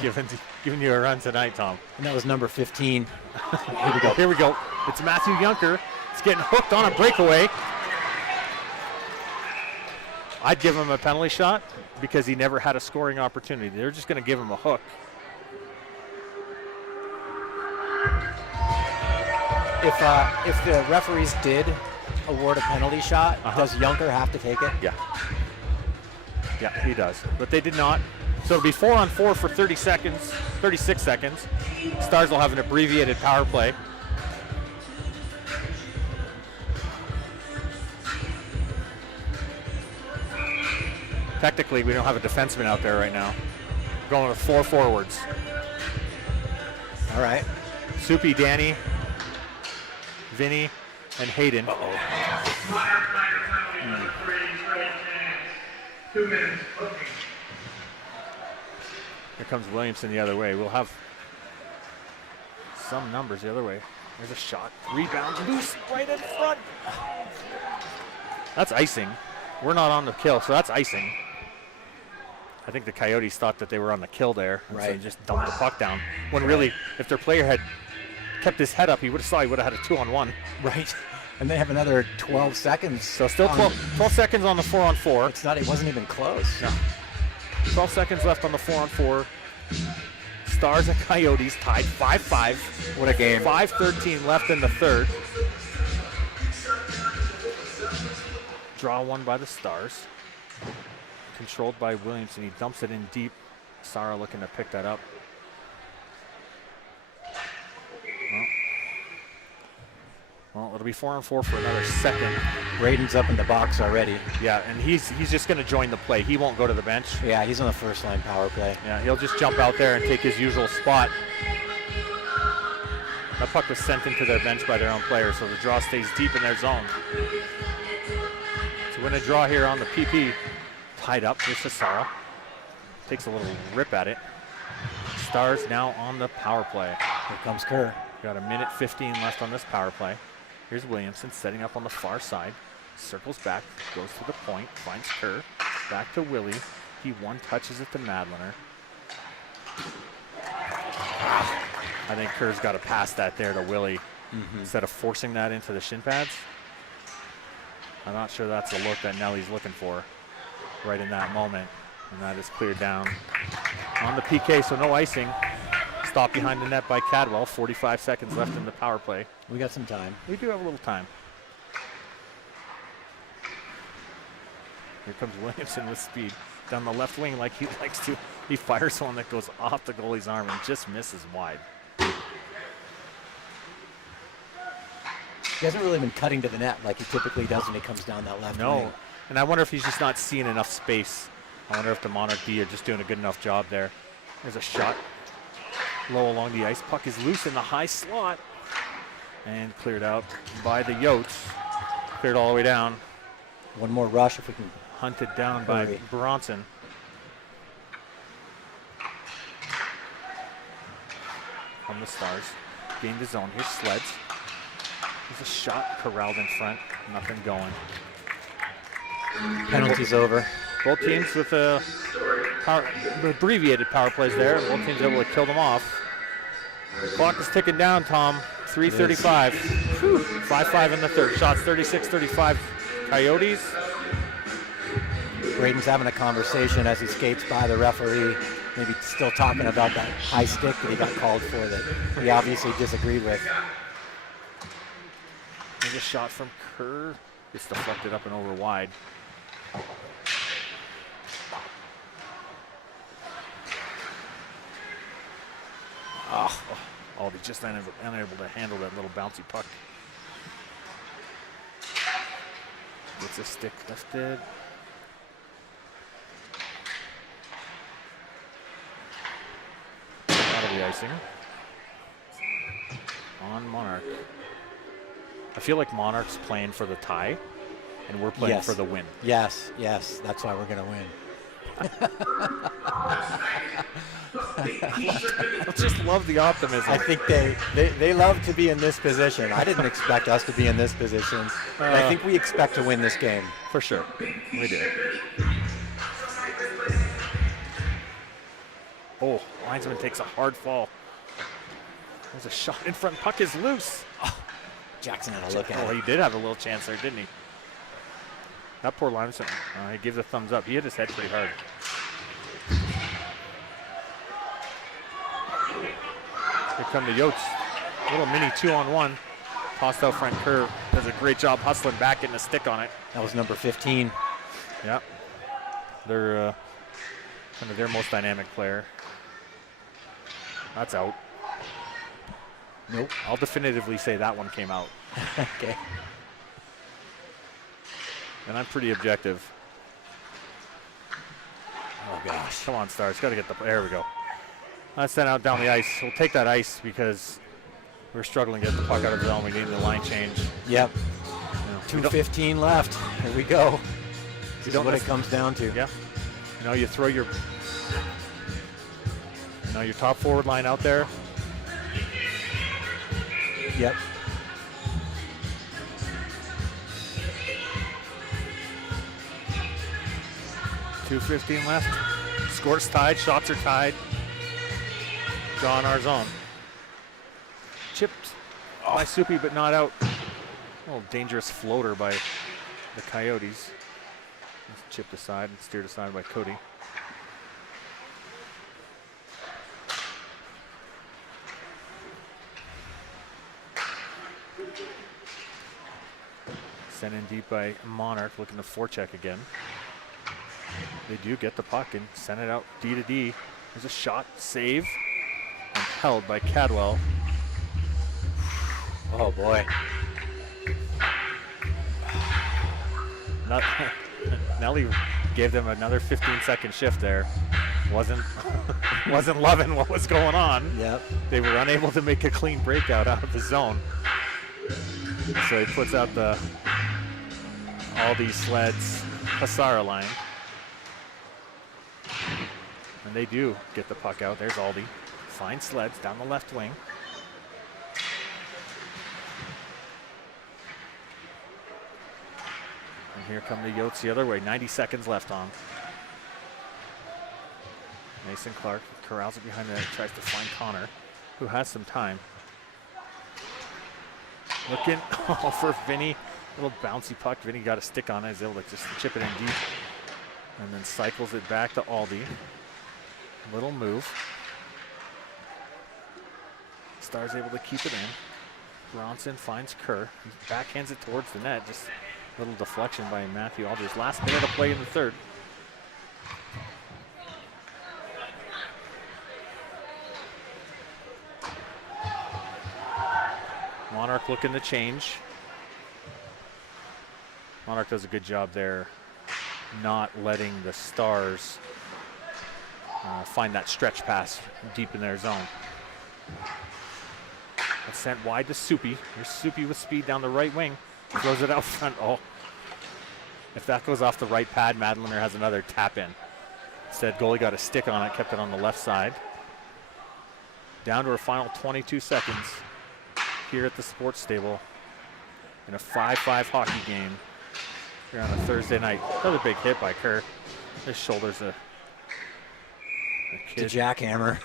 giving you a run tonight, Tom. And that was number 15. Here we go. Here we go. It's Matthew Junker. It's getting hooked on a breakaway. I'd give him a penalty shot because he never had a scoring opportunity. They're just going to give him a hook. If the referees did award a penalty shot, does Junker have to take it? Yeah. Yeah, he does. But they did not. So it'll be 4-on-4 for 30 seconds, 36 seconds. Stars will have an abbreviated power play. Technically, we don't have a defenseman out there right now. Going with 4 forwards. All right. Soupy, Danny, Vinny, and Hayden. Monarch penalty number 3, straight chance. 2 minutes booking. Here comes Williamson the other way. We'll have some numbers the other way. There's a shot. Rebound loose right in front. That's icing. We're not on the kill, so that's icing. I think the Coyotes thought that they were on the kill there. And so they just dumped the puck down. When really, if their player had kept his head up, he would have saw he would have had a 2-on-1. Right. And they have another 12 seconds. So still 12 seconds on the 4-on-4. It's not. It wasn't even close. No. 12 seconds left on the 4-on-4. Stars and Coyotes tied 5-5. What a game. 5:13 left in the third. Draw one by the Stars. Controlled by Williamson. He dumps it in deep. Sara looking to pick that up. Well, it'll be 4-on-4 for another second. Braden's up in the box already. Yeah, and he's just going to join the play. He won't go to the bench. Yeah, he's on the first line power play. Yeah, he'll just jump out there and take his usual spot. That puck was sent into their bench by their own player, so the draw stays deep in their zone. To win a draw here on the PP, tied up with Hasara. Takes a little rip at it. Stars now on the power play. Here comes Kerr. Got a minute 15 left on this power play. Here's Williamson setting up on the far side. Circles back, goes to the point, finds Kerr. Back to Willie. He one-touches it to Madlener. I think Kerr's got to pass that there to Willie instead of forcing that into the shin pads. I'm not sure that's the look that Nelly's looking for right in that moment. And that is cleared down on the PK, so no icing. Stopped behind the net by Cadwell. 45 seconds left in the power play. We got some time. We do have a little time. Here comes Williamson with speed. Down the left wing like he likes to. He fires one that goes off the goalie's arm and just misses wide. He hasn't really been cutting to the net like he typically does when he comes down that left wing. And I wonder if he's just not seeing enough space. I wonder if the Monarch D are just doing a good enough job there. There's a shot. Low along the ice. Puck is loose in the high slot. And cleared out by the Yotes. Cleared all the way down. One more rush if we can. Hunted down by Bronson. From the Stars. Gained the zone. Here's Sleds. There's a shot corralled in front. Nothing going. Penalty's over. Both teams with abbreviated power plays there. Both teams able to kill them off. Clock is ticking down, Tom. 3:35. 5-5 in the third. Shots 36-35. Coyotes. Braden's having a conversation as he skates by the referee. Maybe still talking about that high stick that he got called for that he obviously disagreed with. There's a shot from Kerr. It's deflected up and over wide. Aldi just unable to handle that little bouncy puck. Gets a stick lifted. That'll be icing on Monarch. I feel like Monarch's playing for the tie, and we're playing for the win. Yes, that's why we're going to win. I just love the optimism. I think they love to be in this position. I didn't expect us to be in this position. And I think we expect to win this game. For sure. We do. Oh, linesman takes a hard fall. There's a shot in front. Puck is loose. Jackson had a look at Oh, it. he did have a little chance there, didn't he? That poor linesman. He gives a thumbs up. He hit his head pretty hard. Here come the Yotes. Little mini 2-on-1. Tossed out front. Kerr does a great job hustling back, getting a stick on it. That was number 15. Yeah. They're kind of their most dynamic player. That's out. Nope. I'll definitively say that one came out. Okay. And I'm pretty objective. Oh, gosh. Come on, Stars. Got to get the. There we go. That's sent out down the ice. We'll take that ice because we're struggling to get the puck out of the zone. We need the line change. Yep. You know, 2:15 left. Here we go. This is what it comes down to. Yeah. You know, you throw your top forward line out there. Yep. .215 left. Scores tied. Shots are tied. Draw in our zone. Chipped by Soupy, but not out. A little dangerous floater by the Coyotes. It's chipped aside and steered aside by Cody. Sent in deep by Monarch, looking to forecheck again. They do get the puck and send it out D to D. There's a shot, save, and held by Cadwell. Oh, boy. Nelly gave them another 15-second shift there. Wasn't loving what was going on. Yep. They were unable to make a clean breakout out of the zone. So he puts out all these sleds Hasara line. And they do get the puck out. There's Aldi. Fine sleds down the left wing. And here come the Yotes the other way. 90 seconds left on. Mason Clark corrals it behind the net, tries to find Connor, who has some time. Looking for Vinny. Little bouncy puck. Vinny got a stick on it. He's able to just chip it in deep. And then cycles it back to Aldi. Little move. Stars able to keep it in. Bronson finds Kerr. He backhands it towards the net. Just a little deflection by Matthew Alders. Last minute of play in the third. Monarch looking to change. Monarch does a good job there not letting the Stars find that stretch pass deep in their zone. It's sent wide to Soupy. Here's Soupy with speed down the right wing. Throws it out front. Oh, if that goes off the right pad, Madlener has another tap in. Instead, goalie got a stick on it, kept it on the left side. Down to our final 22 seconds here at the Sports Stable in a 5-5 hockey game here on a Thursday night. Another big hit by Kerr. His shoulder's a The jackhammer.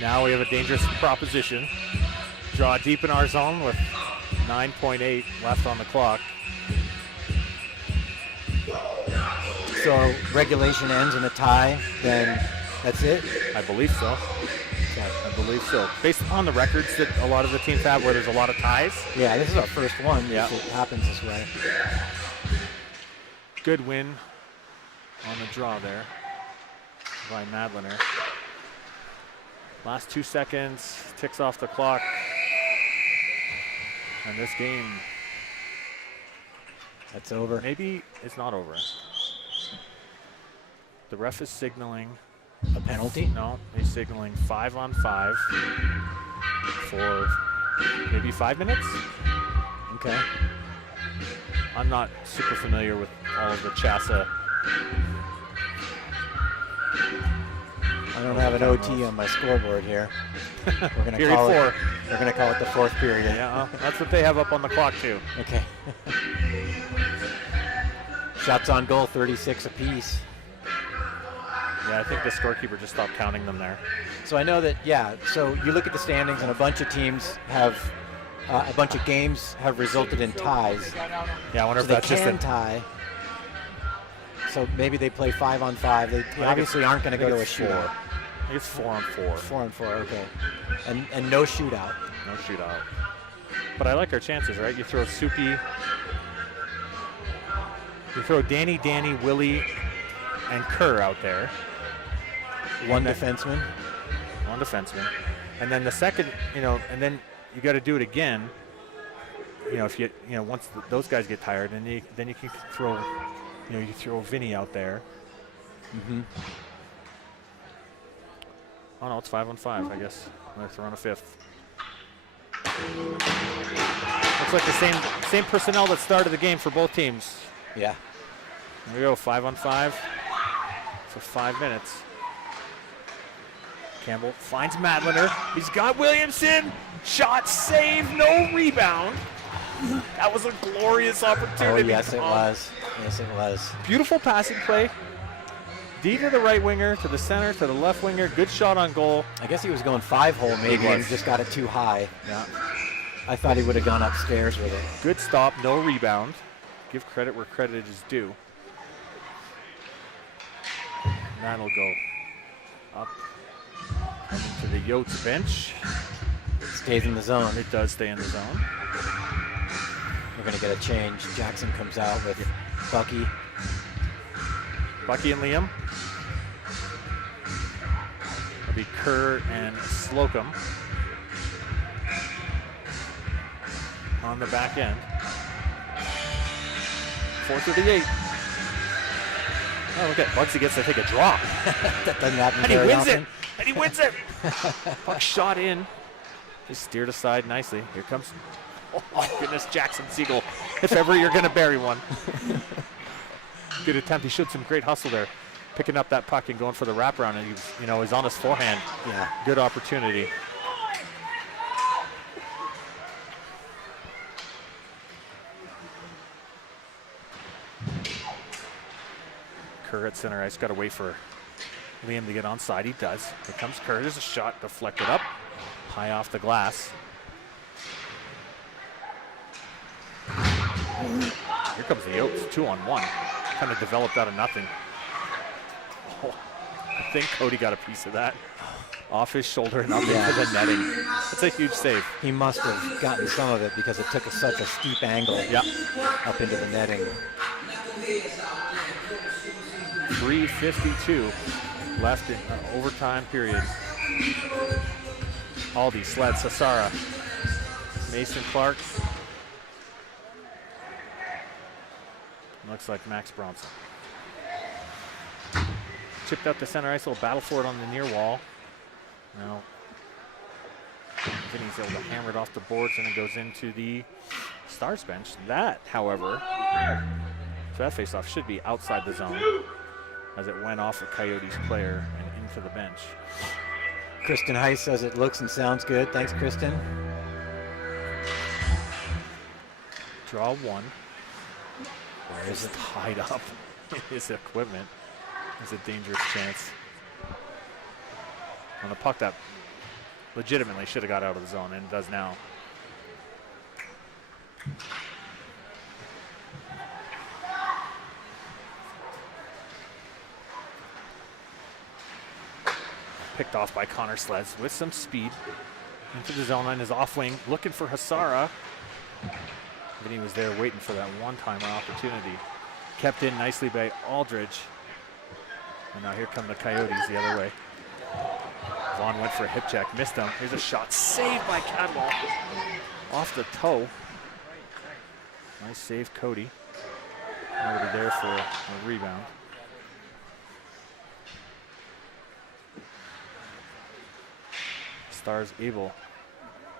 Now we have a dangerous proposition. Draw deep in our zone with 9.8 left on the clock. So regulation ends in a tie, then that's it? I believe so. I believe so. Based upon the records that a lot of the teams have where there's a lot of ties. Yeah, this is our first one. Yeah. If it happens this way. Good win on the draw there by Madlener. Last 2 seconds, ticks off the clock. And this game, That's over. maybe it's not over. The ref is signaling. A penalty? No, he's signaling 5-on-5 for maybe 5 minutes. Okay. I'm not super familiar with all of the CHASA. I don't have an OT on my scoreboard here. We're gonna Period call 4. it. We're gonna call it the 4th period. Yeah, that's what they have up on the clock too. Okay. Shots on goal, 36 apiece. Yeah, I think the scorekeeper just stopped counting them there. So I know that, yeah, so you look at the standings and a bunch of teams have, a bunch of games have resulted in ties. Yeah, I wonder So if they that's just can a tie. So maybe they play 5-on-5. They obviously aren't going to go to a shootout. I think it's 4-on-4. 4-on-4, okay. And no shootout. No shootout. But I like our chances, right? You throw Soupy. You throw Danny, Willie, and Kerr out there. One defenseman. One defenseman. And then the second, and then you got to do it again. If once those guys get tired, and then you can throw, you throw Vinny out there. Mm-hmm. Oh no, it's 5-on-5, I guess. They're throwing a 5th. Looks like the same personnel that started the game for both teams. Yeah. There we go, 5-on-5 for 5 minutes. Campbell finds Madliner. He's got Williamson. Shot, save, no rebound. That was a glorious opportunity. Oh, yes, it was. Yes, it was. Beautiful passing play. D to the right winger, to the center, to the left winger. Good shot on goal. I guess he was going 5-hole maybe and just got it too high. Yeah. I thought he would have gone upstairs with it. Good stop, no rebound. Give credit where credit is due. And that'll go up to the Yotes bench. Stays in the zone. It does stay in the zone. We're going to get a change. Jackson comes out with Bucky. Bucky and Liam. It'll be Kerr and Slocum on the back end. 4:38. Oh, look at Bugsy gets to take a drop. That doesn't happen And he very wins often. it. And he wins it. Puck shot in. Just steered aside nicely. Here comes, oh my goodness, Jackson Siegel. If ever you're going to bury one. Good attempt. He showed some great hustle there, picking up that puck and going for the wraparound. And he's on his forehand. Yeah. Good opportunity. Kerr at center ice. Got to wait for Liam to get onside. He does. Here comes Kerr. There's a shot deflected up, high off the glass. Here comes the Yotes, 2-on-1. Kind of developed out of nothing. Oh, I think Cody got a piece of that. Off his shoulder and up into the netting. That's a huge save. He must have gotten some of it because it took such a steep angle up into the netting. 3:52 left in overtime period. Aldi, Sled, Sassara, Mason Clark. Looks like Max Bronson. Chipped out to center ice, little battle for it on the near wall. Now, Vinny's able to hammer it off the boards and it goes into the Stars bench. That, however, so that faceoff should be outside the zone as it went off a Coyotes player and into the bench. Kristen Heiss says it looks and sounds good. Thanks, Kristen. Draw one. Where is it tied up in his equipment? There's a dangerous chance. On a puck that legitimately should have got out of the zone and does now. Picked off by Connor Sleds with some speed into the zone on his off wing, looking for Hassara. Vinny was there waiting for that one-timer opportunity. Kept in nicely by Aldridge. And now here come the Coyotes the other way. Vaughn went for a hip check, missed him. Here's a shot saved by Cadwell off the toe. Nice save, Cody. Nobody there for a rebound. Stars able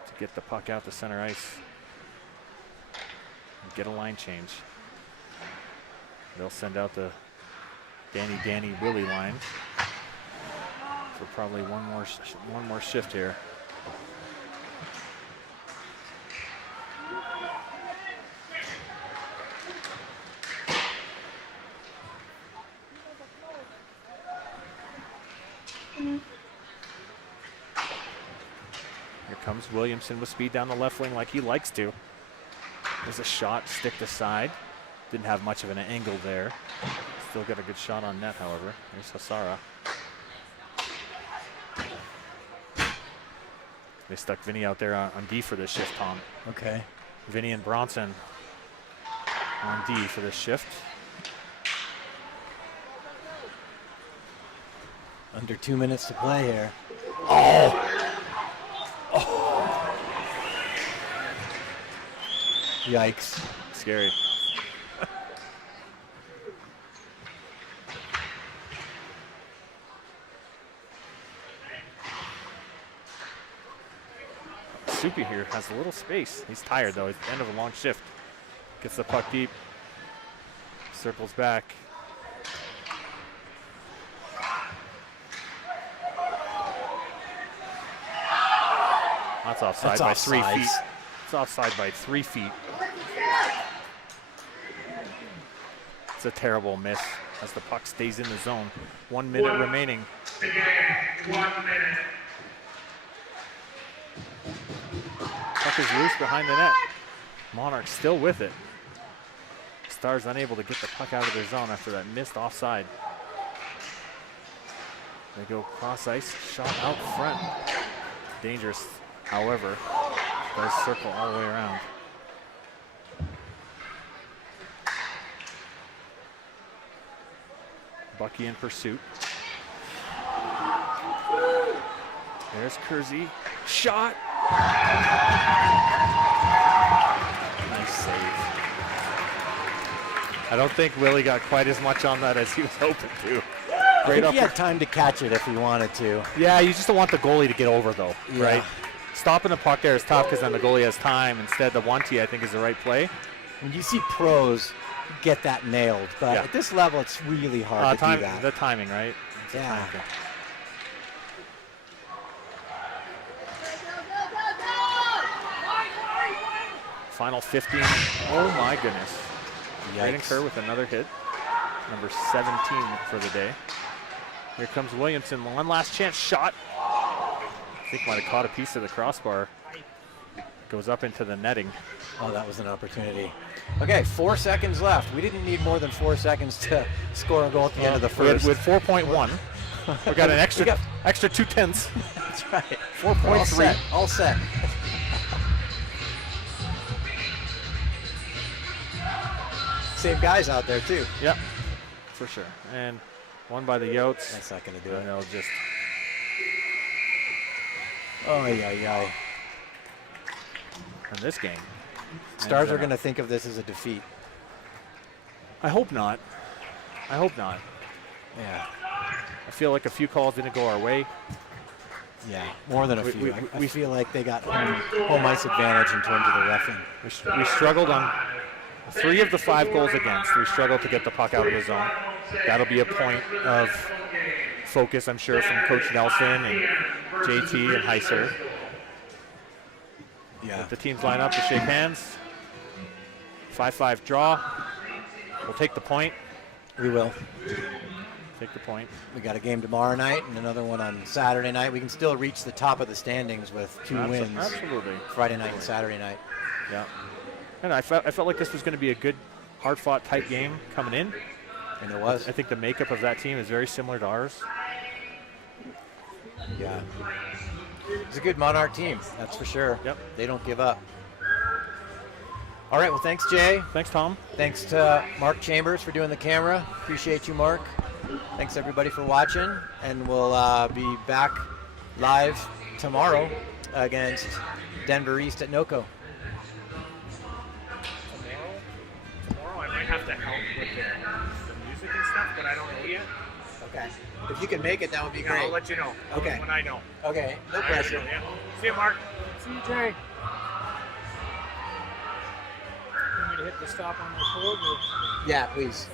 to get the puck out to center ice and get a line change. They'll send out the Danny Willie line for probably one more shift here. Here comes Williamson with speed down the left wing like he likes to. There's a shot, stick to side. Didn't have much of an angle there. Still got a good shot on net, however. There's Hassara. They stuck Vinny out there on D for this shift, Tom. Okay. Vinny and Bronson on D for this shift. Under 2 minutes to play here. Yikes. Scary. Soupy here has a little space. He's tired though. It's the end of a long shift. Gets the puck deep. Circles back. That's offside by 3 feet. It's offside by 3 feet. It's a terrible miss as the puck stays in the zone. 1 minute remaining. Again, 1 minute. Puck is loose behind the net. Monarch still with it. Stars unable to get the puck out of their zone after that missed offside. They go cross ice, shot out front. Dangerous, however, does circle all the way around. Bucky in pursuit. There's Kersey. Shot. Nice save. I don't think Willie got quite as much on that as he was hoping to. I think he had time to catch it if he wanted to. Yeah, you just don't want the goalie to get over though, Yeah. right? Stopping the puck there is tough because then the goalie has time. Instead, the 1-T I think is the right play. When you see pros get that nailed, but Yeah. at this level, it's really hard to do that. The timing, right? It's a Yeah. time thing. Final 15. Oh my goodness. Braden Kerr with another hit. Number 17 for the day. Here comes Williamson. One last chance shot. I think might have caught a piece of the crossbar. Goes up into the netting. Oh, that was an opportunity. Okay, 4 seconds left. We didn't need more than 4 seconds to score a goal at the end of the first. With 4.1. We got an extra extra 2/10. That's right. 4.3. All set. Same guys out there too. Yep, for sure. And one by the Yotes. That's not going to do And it. they'll just Oh, yeah. in this game. Stars And, are going to think of this as a defeat. I hope not. I hope not. Yeah. I feel like a few calls didn't go our way. Yeah, more than a We- few. we- I feel like they got home ice advantage in terms of the reffing. We struggled on 3 of the 5 goals against. We struggled to get the puck out of the zone. That'll be a point of focus, I'm sure, from Coach Nelson and JT and Heiser. Yeah. The teams line up to shake hands. 5-5 draw. We'll take the point. We will. Take the point. We got a game tomorrow night and another one on Saturday night. We can still reach the top of the standings with 2 wins. Absolutely. Friday night and Saturday night. Yeah. And I felt like this was going to be a good, hard-fought, tight game coming in. And it was. I think the makeup of that team is very similar to ours. Yeah. It's a good Monarch team, that's for sure. Yep. They don't give up. All right, well, thanks, Jay. Thanks, Tom. Thanks to Mark Chambers for doing the camera. Appreciate you, Mark. Thanks, everybody, for watching. And we'll be back live tomorrow against Denver East at NOCO. Tomorrow I might have to help with the music and stuff, but I don't know yet. Okay. If you can make it, that would be Yeah, great. I'll let you know Okay. when I know. Okay, no pressure. Yeah. See you, Mark. See you, Jay. Want me to hit the stop on the record? Or? Yeah, please.